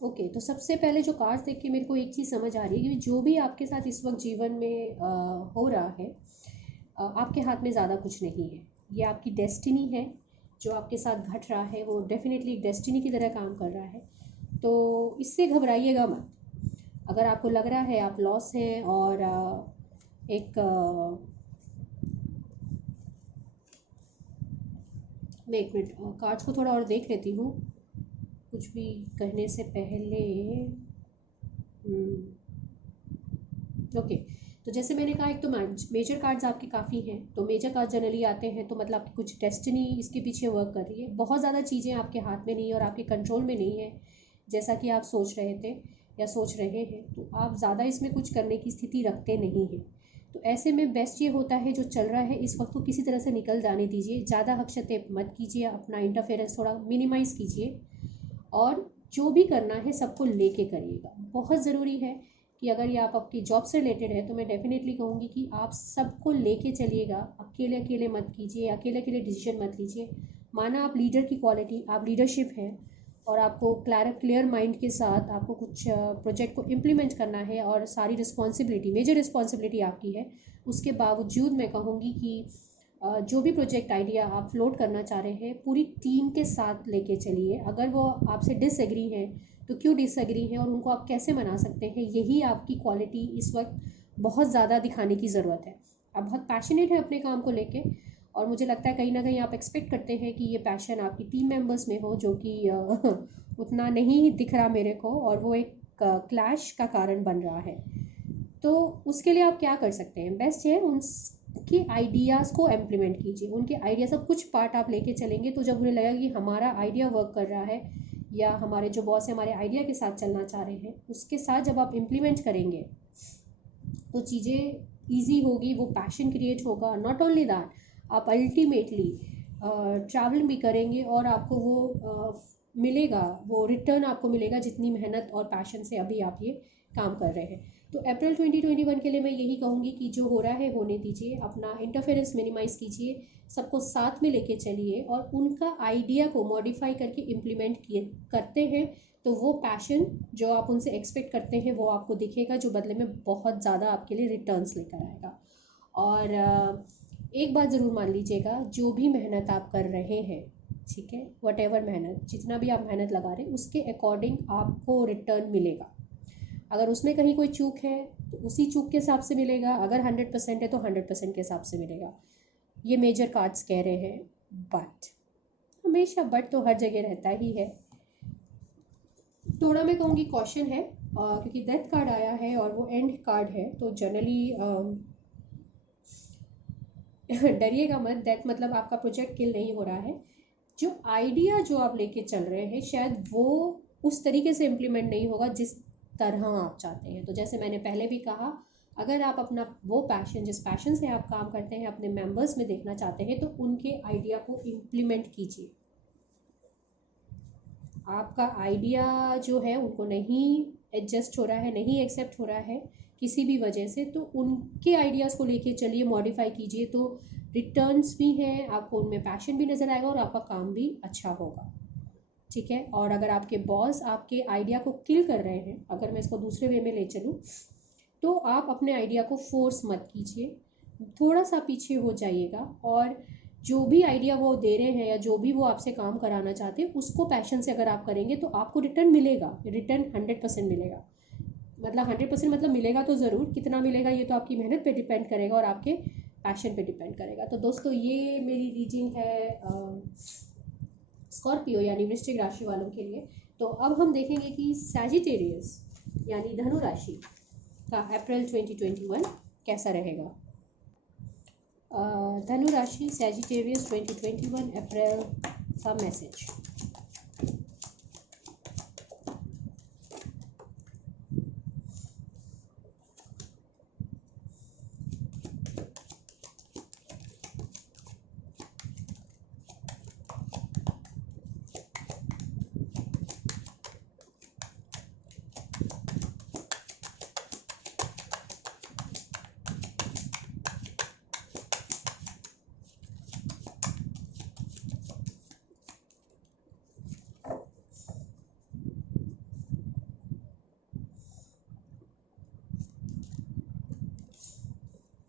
ओके, तो सबसे पहले जो कार्ड्स देख के मेरे को एक चीज़ समझ आ रही है कि जो भी आपके साथ इस वक्त जीवन में हो रहा है, आपके हाथ में ज़्यादा कुछ नहीं है। ये आपकी डेस्टिनी है। जो आपके साथ घट रहा है वो डेफिनेटली डेस्टिनी की तरह काम कर रहा है, तो इससे घबराइएगा मत। अगर आपको लग रहा है आप लॉस हैं और एक मैं एक मिनट कार्ड्स को थोड़ा और देख लेती हूँ कुछ भी कहने से पहले। ओके, तो जैसे मैंने कहा, एक तो मेजर कार्ड्स आपके काफ़ी हैं। तो मेजर कार्ड जनरली आते हैं तो मतलब आपकी कुछ डेस्टिनी इसके पीछे वर्क कर रही है। बहुत ज़्यादा चीज़ें आपके हाथ में नहीं है और आपके कंट्रोल में नहीं है जैसा कि आप सोच रहे थे या सोच रहे हैं, तो आप ज़्यादा इसमें कुछ करने की स्थिति रखते नहीं हैं। तो ऐसे में बेस्ट ये होता है जो चल रहा है इस वक्त को किसी तरह से निकल जाने दीजिए। ज़्यादा हस्तक्षेप मत कीजिए, अपना इंटरफेरेंस थोड़ा मिनिमाइज़ कीजिए और जो भी करना है सबको लेके करिएगा। बहुत ज़रूरी है कि अगर ये आप आपकी जॉब से रिलेटेड है तो मैं डेफिनेटली कहूँगी कि आप सबको लेके चलिएगा। अकेले अकेले मत कीजिए, अकेले अकेले डिसीजन मत लीजिए। माना आप लीडर की क्वालिटी, आप लीडरशिप है और आपको क्लियर माइंड के साथ आपको कुछ प्रोजेक्ट को इम्प्लीमेंट करना है और सारी रिस्पॉन्सिबिलिटी, मेजर रिस्पॉन्सिबिलिटी आपकी है। उसके बावजूद मैं कहूँगी कि जो भी प्रोजेक्ट आइडिया आप फ्लोट करना चाह रहे हैं पूरी टीम के साथ लेके चलिए। अगर वो आपसे डिसएग्री हैं तो क्यों डिसएग्री हैं और उनको आप कैसे मना सकते हैं, यही आपकी क्वालिटी इस वक्त बहुत ज़्यादा दिखाने की ज़रूरत है। आप बहुत पैशनेट हैं अपने काम को लेके और मुझे लगता है कहीं ना कहीं आप एक्सपेक्ट करते हैं कि ये पैशन आपकी टीम मेंबर्स में हो, जो कि उतना नहीं दिख रहा मेरे को, और वो एक क्लैश का कारण बन रहा है। तो उसके लिए आप क्या कर सकते हैं, बेस्ट है उनके आइडियाज़ को इम्प्लीमेंट कीजिए। उनके आइडिया सब कुछ पार्ट आप लेके चलेंगे तो जब उन्हें लगा कि हमारा आइडिया वर्क कर रहा है या हमारे जो बॉस है हमारे आइडिया के साथ चलना चाह रहे हैं, उसके साथ जब आप इम्प्लीमेंट करेंगे तो चीज़ें ईजी होगी, वो पैशन क्रिएट होगा। नॉट ओनली दैट, आप अल्टीमेटली ट्रैवल भी करेंगे और आपको वो मिलेगा, वो रिटर्न आपको मिलेगा जितनी मेहनत और पैशन से अभी आप ये काम कर रहे हैं। तो अप्रैल 2021 के लिए मैं यही कहूँगी कि जो हो रहा है होने दीजिए, अपना इंटरफेरेंस मिनिमाइज़ कीजिए, सबको साथ में लेके चलिए और उनका आइडिया को मॉडिफाई करके इम्प्लीमेंट करते हैं तो वो पैशन जो आप उनसे एक्सपेक्ट करते हैं वो आपको दिखेगा, जो बदले में बहुत ज़्यादा आपके लिए रिटर्न्स लेकर आएगा। और एक बात ज़रूर मान लीजिएगा, जो भी मेहनत आप कर रहे हैं, ठीक है, वट एवर मेहनत, जितना भी आप मेहनत लगा रहे हैं उसके अकॉर्डिंग आपको रिटर्न मिलेगा। अगर उसमें कहीं कोई चूक है तो उसी चूक के हिसाब से मिलेगा, अगर 100% है तो 100% के हिसाब से मिलेगा। ये मेजर कार्ड्स कह रहे हैं। बट हमेशा बट तो हर जगह रहता ही है। थोड़ा मैं कहूँगी कॉशन है क्योंकि डेथ कार्ड आया है और वो एंड कार्ड है, तो जनरली डरिएगा मत, दैट मतलब आपका प्रोजेक्ट किल नहीं हो रहा है। जो आइडिया जो आप लेके चल रहे हैं शायद वो उस तरीके से इम्प्लीमेंट नहीं होगा जिस तरह आप चाहते हैं। तो जैसे मैंने पहले भी कहा, अगर आप अपना वो पैशन, जिस पैशन से आप काम करते हैं, अपने मेंबर्स में देखना चाहते हैं, तो उनके आइडिया को इम्प्लीमेंट कीजिए। आपका आइडिया जो है उनको नहीं एडजस्ट हो रहा है, नहीं एक्सेप्ट हो रहा है किसी भी वजह से, तो उनके आइडियाज़ को लेके चलिए, मॉडिफाई कीजिए, तो रिटर्न्स भी हैं, आपको उनमें पैशन भी नज़र आएगा और आपका काम भी अच्छा होगा। ठीक है। और अगर आपके बॉस आपके आइडिया को किल कर रहे हैं, अगर मैं इसको दूसरे वे में ले चलूँ, तो आप अपने आइडिया को फोर्स मत कीजिए, थोड़ा सा पीछे हो जाइएगा, और जो भी आइडिया वो दे रहे हैं या जो भी वो आपसे काम कराना चाहते हैं उसको पैशन से अगर आप करेंगे तो आपको रिटर्न मिलेगा, रिटर्न 100% मिलेगा। मतलब 100% मतलब मिलेगा तो ज़रूर, कितना मिलेगा ये तो आपकी मेहनत पे डिपेंड करेगा और आपके पैशन पे डिपेंड करेगा। तो दोस्तों ये मेरी रीडिंग है स्कॉर्पियो यानी वृश्चिक राशि वालों के लिए। तो अब हम देखेंगे कि सैजिटेरियस यानी धनु राशि का अप्रैल 2021 कैसा रहेगा। धनु राशि सैजिटेरियस 2021 अप्रैल का मैसेज।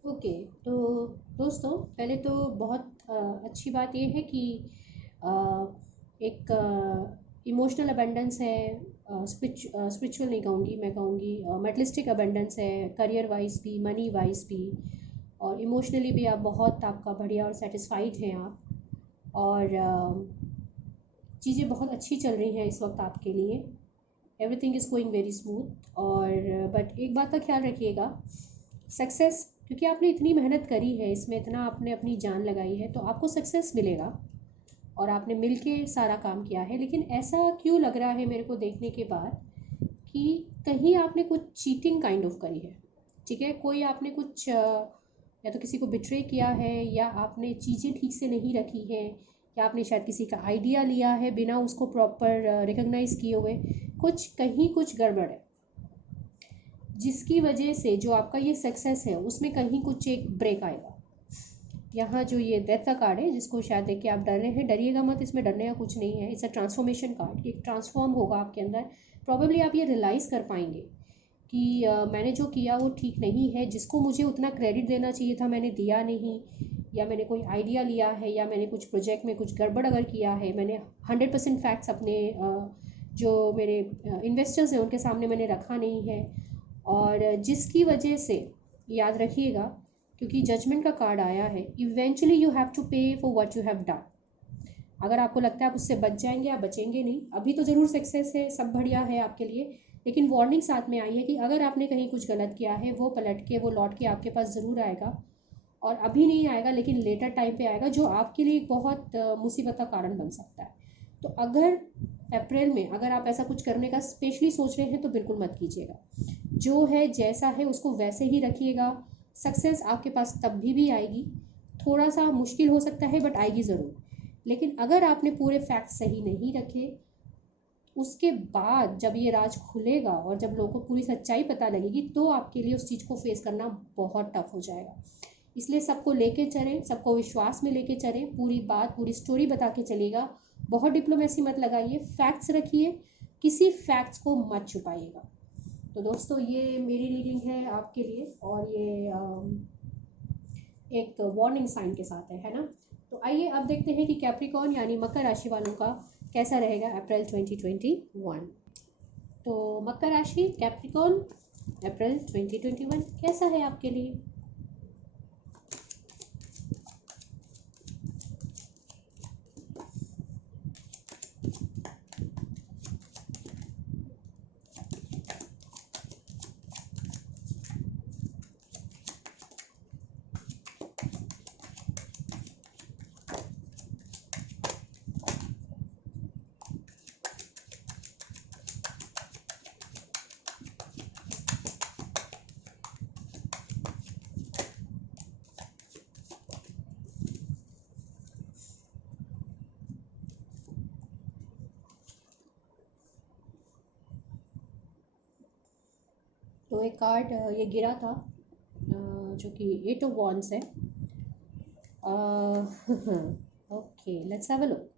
ओके, तो दोस्तों पहले तो बहुत अच्छी बात ये है कि अ, एक इमोशनल अबेंडेंस है, स्पिरिचुअल नहीं कहूँगी, मैं कहूँगी मेटलिस्टिक अबेंडेंस है, करियर वाइज भी, मनी वाइज भी, और इमोशनली भी आप बहुत आपका बढ़िया और सेटिस्फाइड हैं आप, और चीज़ें बहुत अच्छी चल रही हैं इस वक्त आपके लिए, everything is going very smooth. और बट एक बात का ख्याल रखिएगा, सक्सेस, क्योंकि आपने इतनी मेहनत करी है इसमें, इतना आपने अपनी जान लगाई है, तो आपको सक्सेस मिलेगा और आपने मिल के सारा काम किया है। लेकिन ऐसा क्यों लग रहा है मेरे को देखने के बाद कि कहीं आपने कुछ चीटिंग काइंड ऑफ करी है। ठीक है, कोई आपने कुछ या तो किसी को बिट्रे किया है, या आपने चीज़ें ठीक से नहीं रखी हैं, या आपने शायद किसी का आइडिया लिया है बिना उसको प्रॉपर रिकॉग्नाइज़ किए हुए, कुछ कहीं कुछ गड़बड़ है, जिसकी वजह से जो आपका ये सक्सेस है उसमें कहीं कुछ एक ब्रेक आएगा। यहाँ जो ये डेथ का कार्ड है, जिसको शायद देख के आप डर रहे हैं, डरिएगा मत, इसमें डरने का कुछ नहीं है। इट्स अ ट्रांसफॉर्मेशन कार्ड, एक ट्रांसफॉर्म होगा आपके अंदर। प्रॉबेबली आप ये रियलाइज़ कर पाएंगे कि मैंने जो किया वो ठीक नहीं है, जिसको मुझे उतना क्रेडिट देना चाहिए था मैंने दिया नहीं, या मैंने कोई आइडिया लिया है, या मैंने कुछ प्रोजेक्ट में कुछ गड़बड़ अगर किया है, मैंने 100% फैक्ट्स अपने जो मेरे इन्वेस्टर्स हैं उनके सामने मैंने रखा नहीं है, और जिसकी वजह से, याद रखिएगा, क्योंकि जजमेंट का कार्ड आया है, इवेंचुअली यू हैव टू पे for what you have done. अगर आपको लगता है आप उससे बच जाएंगे, आप बचेंगे नहीं। अभी तो ज़रूर सक्सेस है, सब बढ़िया है आपके लिए, लेकिन वार्निंग साथ में आई है कि अगर आपने कहीं कुछ गलत किया है, वो पलट के, वो लौट के आपके पास ज़रूर आएगा, और अभी नहीं आएगा लेकिन लेटर टाइम पे आएगा, जो आपके लिए एक बहुत मुसीबत का कारण बन सकता है। तो अगर अप्रैल में अगर आप ऐसा कुछ करने का स्पेशली सोच रहे हैं तो बिल्कुल मत कीजिएगा। जो है जैसा है उसको वैसे ही रखिएगा। सक्सेस आपके पास तब भी आएगी, थोड़ा सा मुश्किल हो सकता है बट आएगी ज़रूर। लेकिन अगर आपने पूरे फैक्ट सही नहीं रखे, उसके बाद जब ये राज खुलेगा और जब लोगों को पूरी सच्चाई पता लगेगी, तो आपके लिए उस चीज़ को फेस करना बहुत टफ हो जाएगा। इसलिए सबको लेके चलें, सबको विश्वास में लेके चलें, पूरी बात, पूरी स्टोरी बता के चलेगा। बहुत डिप्लोमेसी मत लगाइए, फैक्ट्स रखिए, किसी फैक्ट्स को मत छुपाइएगा। तो दोस्तों ये मेरी रीडिंग है आपके लिए, और ये एक वार्निंग साइन के साथ है ना। तो आइए अब देखते हैं कि कैप्रिकॉर्न यानी मकर राशि वालों का कैसा रहेगा अप्रैल 2021। तो मकर राशि, कैप्रिकॉर्न, अप्रैल 2021 कैसा है आपके लिए। तो एक कार्ड ये गिरा था, जो कि 8 ऑफ वॉन्ड्स है। Okay, let's have a look.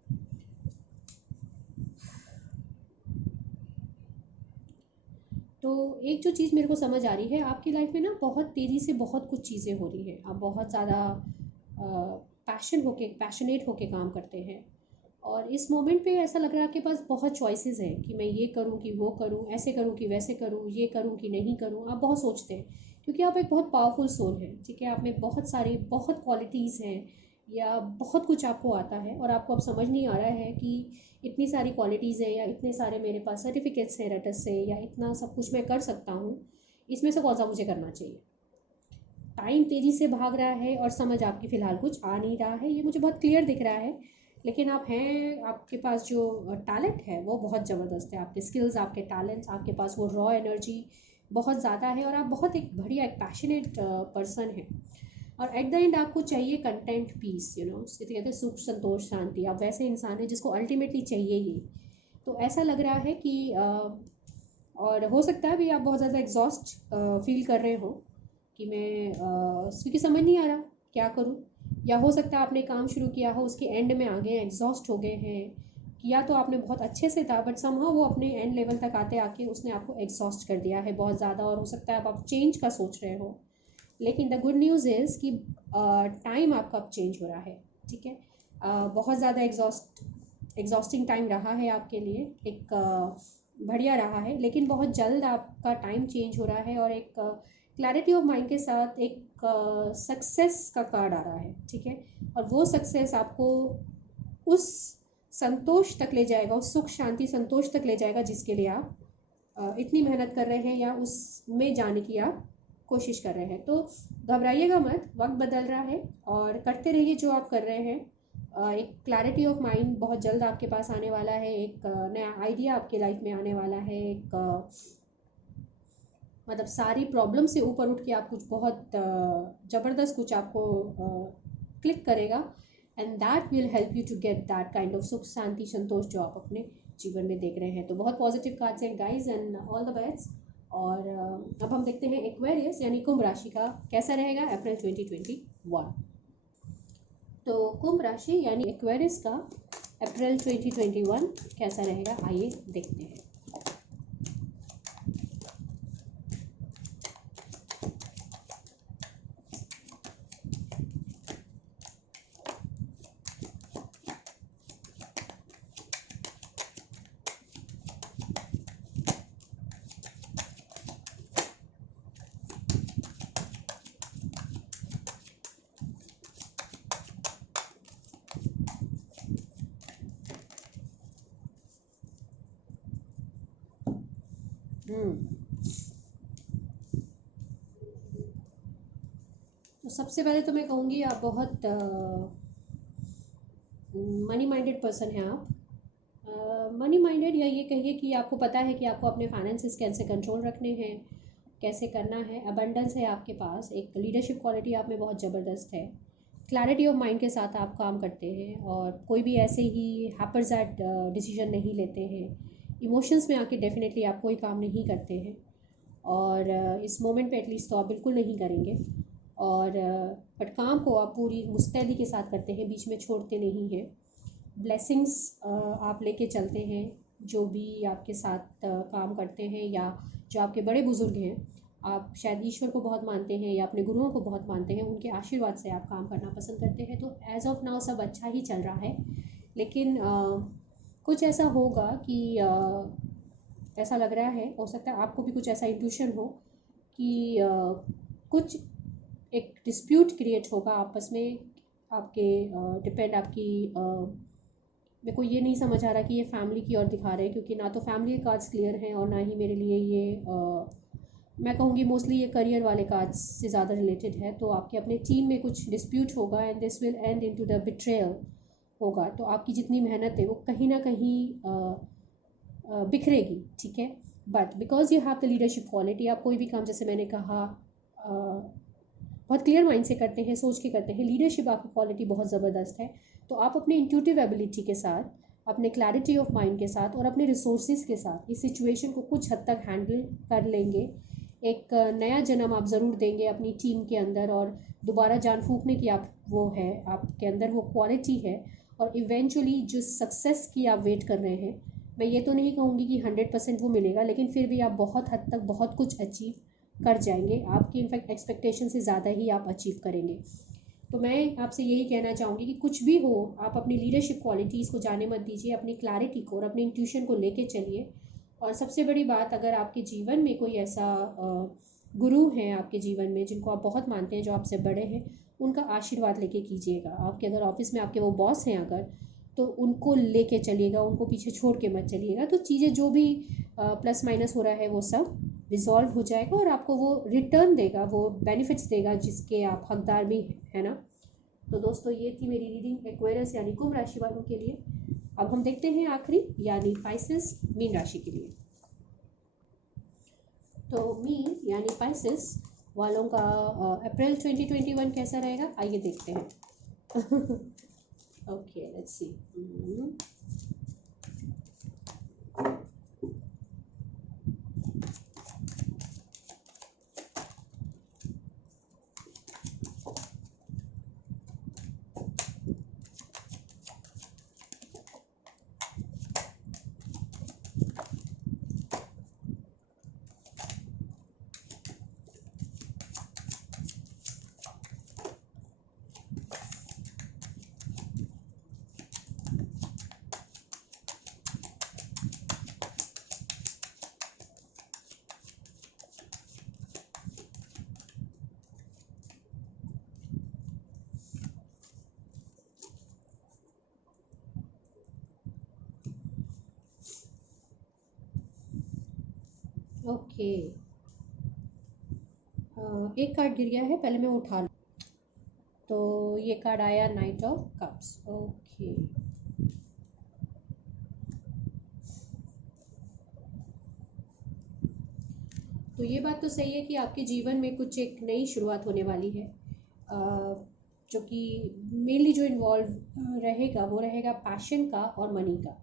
तो एक जो चीज़ मेरे को समझ आ रही है, आपकी लाइफ में ना बहुत तेज़ी से बहुत कुछ चीज़ें हो रही हैं। आप बहुत ज़्यादा पैशनेट होके काम करते हैं, और इस मोमेंट पे ऐसा लग रहा है आपके पास बहुत चॉइसेस हैं कि मैं ये करूँ कि वो करूँ, ऐसे करूँ कि वैसे करूँ, ये करूँ कि नहीं करूँ। आप बहुत सोचते हैं क्योंकि आप एक बहुत पावरफुल सोल हैं, ठीक है। आप में बहुत क्वालिटीज़ हैं, या बहुत कुछ आपको आता है, और आपको अब समझ नहीं आ रहा है कि इतनी सारी क्वालिटीज़ हैं, या इतने सारे मेरे पास सर्टिफिकेट्स हैं रटस से, या इतना सब कुछ मैं कर सकता हूँ, इसमें से कौन सा मुझे करना चाहिए। टाइम तेज़ी से भाग रहा है और समझ आपकी फ़िलहाल कुछ आ नहीं रहा है, ये मुझे बहुत क्लियर दिख रहा है। लेकिन आपके पास जो टैलेंट है वो बहुत ज़बरदस्त है। आपके स्किल्स, आपके टैलेंट्स, आपके पास वो रॉ एनर्जी बहुत ज़्यादा है, और आप बहुत एक बढ़िया एक पैशनेट पर्सन है। और एट द एंड आपको चाहिए कंटेंट, पीस, कहते हैं सुख, संतोष, शांति। आप वैसे इंसान हैं जिसको अल्टीमेटली चाहिए ये। तो ऐसा लग रहा है कि और हो सकता है भी आप बहुत ज़्यादा एग्जॉस्ट फील कर रहे हो कि मैं क्योंकि समझ नहीं आ रहा क्या करूँ। या हो सकता है आपने काम शुरू किया हो, उसके एंड में आ गए हैं, एग्जॉस्ट हो गए हैं। किया तो आपने बहुत अच्छे से था, बट समहाउ वो अपने एंड लेवल तक आते आके उसने आपको एग्जॉस्ट कर दिया है बहुत ज़्यादा। और हो सकता है अब आप चेंज का सोच रहे हो। लेकिन द गुड न्यूज़ इज़ कि टाइम आपका अब चेंज हो रहा है, ठीक है। बहुत ज़्यादा एग्जॉस्टिंग टाइम रहा है आपके लिए, एक बढ़िया रहा है, लेकिन बहुत जल्द आपका टाइम चेंज हो रहा है, और एक क्लैरिटी ऑफ माइंड के साथ एक सक्सेस का कार्ड आ रहा है, ठीक है। और वो सक्सेस आपको उस संतोष तक ले जाएगा, उस सुख, शांति, संतोष तक ले जाएगा जिसके लिए आप इतनी मेहनत कर रहे हैं, या उसमें जाने की आप कोशिश कर रहे हैं। तो घबराइएगा मत, वक्त बदल रहा है, और करते रहिए जो आप कर रहे हैं। एक क्लैरिटी ऑफ माइंड बहुत जल्द आपके पास आने वाला है, एक नया आइडिया आपके लाइफ में आने वाला है, एक मतलब सारी प्रॉब्लम से ऊपर उठ के आप कुछ बहुत ज़बरदस्त कुछ आपको क्लिक करेगा, and that will help you to get that kind of सुख, शांति, संतोष जो आप अपने जीवन में देख रहे हैं। तो बहुत पॉजिटिव कार्ड्स हैं guys, and all the best. और अब हम देखते हैं एक्वेरियस यानी कुंभ राशि का कैसा रहेगा अप्रैल 2021। तो कुंभ राशि यानी एक्वेरियस का अप्रैल 2021 कैसा रहेगा, आइए देखते हैं। तो सबसे पहले तो मैं कहूँगी आप बहुत मनी माइंडेड पर्सन हैं आप। मनी माइंडेड, या ये कहिए कि आपको पता है कि आपको अपने फाइनेंसेस कैसे कंट्रोल रखने हैं, कैसे करना है। अबंडेंस है आपके पास, एक लीडरशिप क्वालिटी आप में बहुत ज़बरदस्त है। क्लैरिटी ऑफ माइंड के साथ आप काम करते हैं, और कोई भी ऐसे ही हैपरजैट डिसीजन नहीं लेते हैं। इमोशंस में आके डेफिनेटली आप कोई काम नहीं करते हैं, और इस मोमेंट पे एटलीस्ट तो आप बिल्कुल नहीं करेंगे। और बट काम को आप पूरी मुस्तैदी के साथ करते हैं, बीच में छोड़ते नहीं हैं। ब्लेसिंग्स आप लेके चलते हैं, जो भी आपके साथ काम करते हैं, या जो आपके बड़े बुज़ुर्ग हैं, आप शायद ईश्वर को बहुत मानते हैं या अपने गुरुओं को बहुत मानते हैं, उनके आशीर्वाद से आप काम करना पसंद करते हैं। तो एज़ ऑफ नाउ सब अच्छा ही चल रहा है, लेकिन कुछ ऐसा होगा कि ऐसा लग रहा है, हो सकता है आपको भी कुछ ऐसा इंट्यूशन हो कि कुछ एक डिस्प्यूट क्रिएट होगा आपस में आपके डिपेंड आपकी मेरे को ये नहीं समझ आ रहा कि ये फैमिली की ओर दिखा रहे हैं, क्योंकि ना तो फैमिली के कार्ड्स क्लियर हैं, और ना ही मेरे लिए ये मैं कहूँगी मोस्टली ये करियर वाले कार्ड्स से ज़्यादा रिलेटेड है। तो आपके अपने टीम में कुछ डिस्प्यूट होगा, and this will and into the betrayal होगा। तो आपकी जितनी मेहनत है वो कहीं ना कहीं बिखरेगी, ठीक है। But because you have the leadership quality, आप कोई भी काम, जैसे मैंने कहा, बहुत क्लियर माइंड से करते हैं, सोच के करते हैं। लीडरशिप आपकी क्वालिटी बहुत ज़बरदस्त है। तो आप अपने इंट्यूटिव एबिलिटी के साथ, अपने क्लैरिटी ऑफ माइंड के साथ, और अपने रिसोर्सेज के साथ इस सिचुएशन को कुछ हद तक हैंडल कर लेंगे। एक नया जन्म आप ज़रूर देंगे अपनी टीम के अंदर, और दोबारा जान फूंकने की आप वो है, आपके अंदर वो क्वालिटी है, और इवेंचुअली जो सक्सेस की आप वेट कर रहे हैं, मैं ये तो नहीं कहूँगी कि 100% वो मिलेगा, लेकिन फिर भी आप बहुत हद तक बहुत कुछ अचीव कर जाएंगे। आपकी इनफैक्ट एक्सपेक्टेशन से ज़्यादा ही आप अचीव करेंगे। तो मैं आपसे यही कहना चाहूँगी कि कुछ भी हो, आप अपनी लीडरशिप क्वालिटीज़ को जाने मत दीजिए, अपनी क्लैरिटी को और अपनी इंट्यूशन को लेके चलिए। और सबसे बड़ी बात, अगर आपके जीवन में कोई ऐसा गुरु हैं आपके जीवन में जिनको आप बहुत मानते हैं, जो आपसे बड़े हैं, उनका आशीर्वाद लेके कीजिएगा। आपके अगर ऑफिस में आपके वो बॉस हैं अगर, तो उनको लेके चलिएगा, उनको पीछे छोड़ के मत चलिएगा। तो चीज़ें जो भी प्लस माइनस हो रहा है वो सब रिजॉल्व हो जाएगा, और आपको वो रिटर्न देगा, वो बेनिफिट्स देगा जिसके आप हकदार भी हैं, है ना। तो दोस्तों, ये थी मेरी रीडिंग एक्वेरियस यानी कुंभ राशि वालों के लिए। अब हम देखते हैं आखिरी यानी पाइसेस मीन राशि के लिए। तो मीन यानी पाइसेस वालों का अप्रैल 2021 कैसा रहेगा, आइए देखते हैं। Okay, let's see. ओके, एक कार्ड गिर गया है, पहले मैं उठा लूँ। तो ये कार्ड आया नाइट ऑफ कप्स। ओके, तो ये बात तो सही है कि आपके जीवन में कुछ एक नई शुरुआत होने वाली है, जो कि मेनली जो इन्वॉल्व रहेगा वो रहेगा पैशन का और मनी का।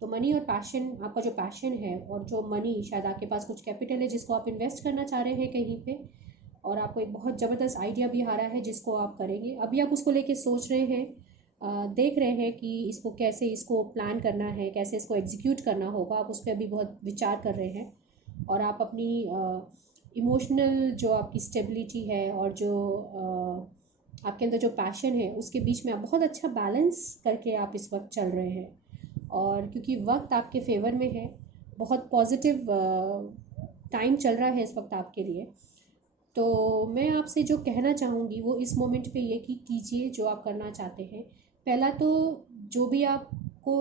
तो मनी और पैशन, आपका जो पैशन है और जो मनी, शायद आपके पास कुछ कैपिटल है जिसको आप इन्वेस्ट करना चाह रहे हैं कहीं पे, और आपको एक बहुत ज़बरदस्त आइडिया भी आ रहा है जिसको आप करेंगे। अभी आप उसको लेके सोच रहे हैं, देख रहे हैं कि इसको कैसे, इसको प्लान करना है, कैसे इसको एग्जीक्यूट करना होगा, आप उस पर अभी बहुत विचार कर रहे हैं। और आप अपनी इमोशनल जो आपकी स्टेबिलिटी है और जो आपके अंदर जो पैशन है, उसके बीच में आप बहुत अच्छा बैलेंस करके आप इस वक्त चल रहे हैं। और क्योंकि वक्त आपके फेवर में है, बहुत पॉजिटिव टाइम चल रहा है इस वक्त आपके लिए, तो मैं आपसे जो कहना चाहूँगी वो इस मोमेंट पे ये कि कीजिए जो आप करना चाहते हैं। पहला तो जो भी आपको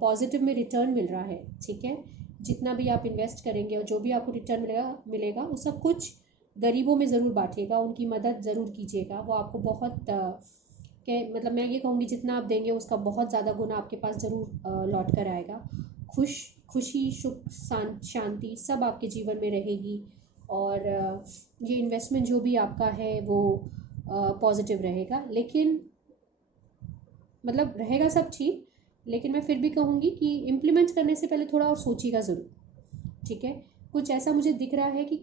पॉजिटिव में रिटर्न मिल रहा है, ठीक है, जितना भी आप इन्वेस्ट करेंगे और जो भी आपको रिटर्न मिलेगा मिलेगा वो सब कुछ गरीबों में ज़रूर बांटिएगा, उनकी मदद ज़रूर कीजिएगा। वो आपको बहुत मतलब मैं ये कहूँगी जितना आप देंगे उसका बहुत ज़्यादा गुना आपके पास ज़रूर लौट कर आएगा। खुशी, सुख, शांति सब आपके जीवन में रहेगी। और ये इन्वेस्टमेंट जो भी आपका है वो पॉजिटिव रहेगा, लेकिन मतलब रहेगा सब ठीक, लेकिन मैं फिर भी कहूँगी कि इम्प्लीमेंट करने से पहले थोड़ा और सोचिएगा ज़रूर, ठीक है। कुछ ऐसा मुझे दिख रहा है कि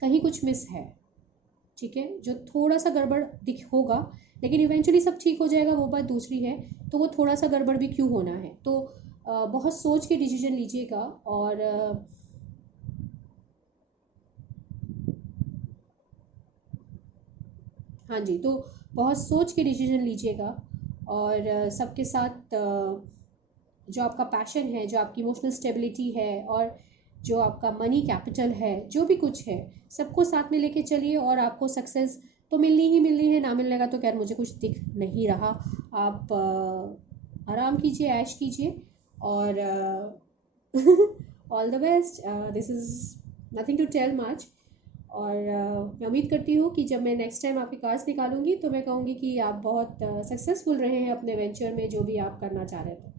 कहीं कुछ मिस है, ठीक है, जो थोड़ा सा गड़बड़ दिख होगा, लेकिन इवेंचुअली सब ठीक हो जाएगा, वो बात दूसरी है। तो वो थोड़ा सा गड़बड़ भी क्यों होना है, तो बहुत सोच के डिसीजन लीजिएगा। और हाँ जी, तो बहुत सोच के डिसीजन लीजिएगा। और सबके साथ जो आपका पैशन है, जो आपकी इमोशनल स्टेबिलिटी है, और जो आपका मनी कैपिटल है, जो भी कुछ है, सबको साथ में लेके चलिए, और आपको सक्सेस तो मिलनी ही मिलनी है। ना मिलने का तो खैर मुझे कुछ दिख नहीं रहा। आप आराम कीजिए, ऐश कीजिए, और all the best. This is nothing to tell much. और मैं उम्मीद करती हूँ कि जब मैं नेक्स्ट टाइम आपके कार्ड्स निकालूंगी तो मैं कहूँगी कि आप बहुत सक्सेसफुल रहे हैं अपने वेंचर में, जो भी आप करना चाह रहे थे।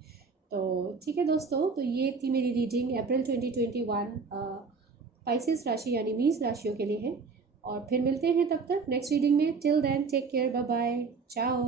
तो ठीक है दोस्तों, तो ये थी मेरी रीडिंग अप्रैल 2021 पाइसेस राशि यानी मीन राशियों के लिए है। और फिर मिलते हैं तब तक नेक्स्ट रीडिंग में। Till then take care, bye bye, चाओ।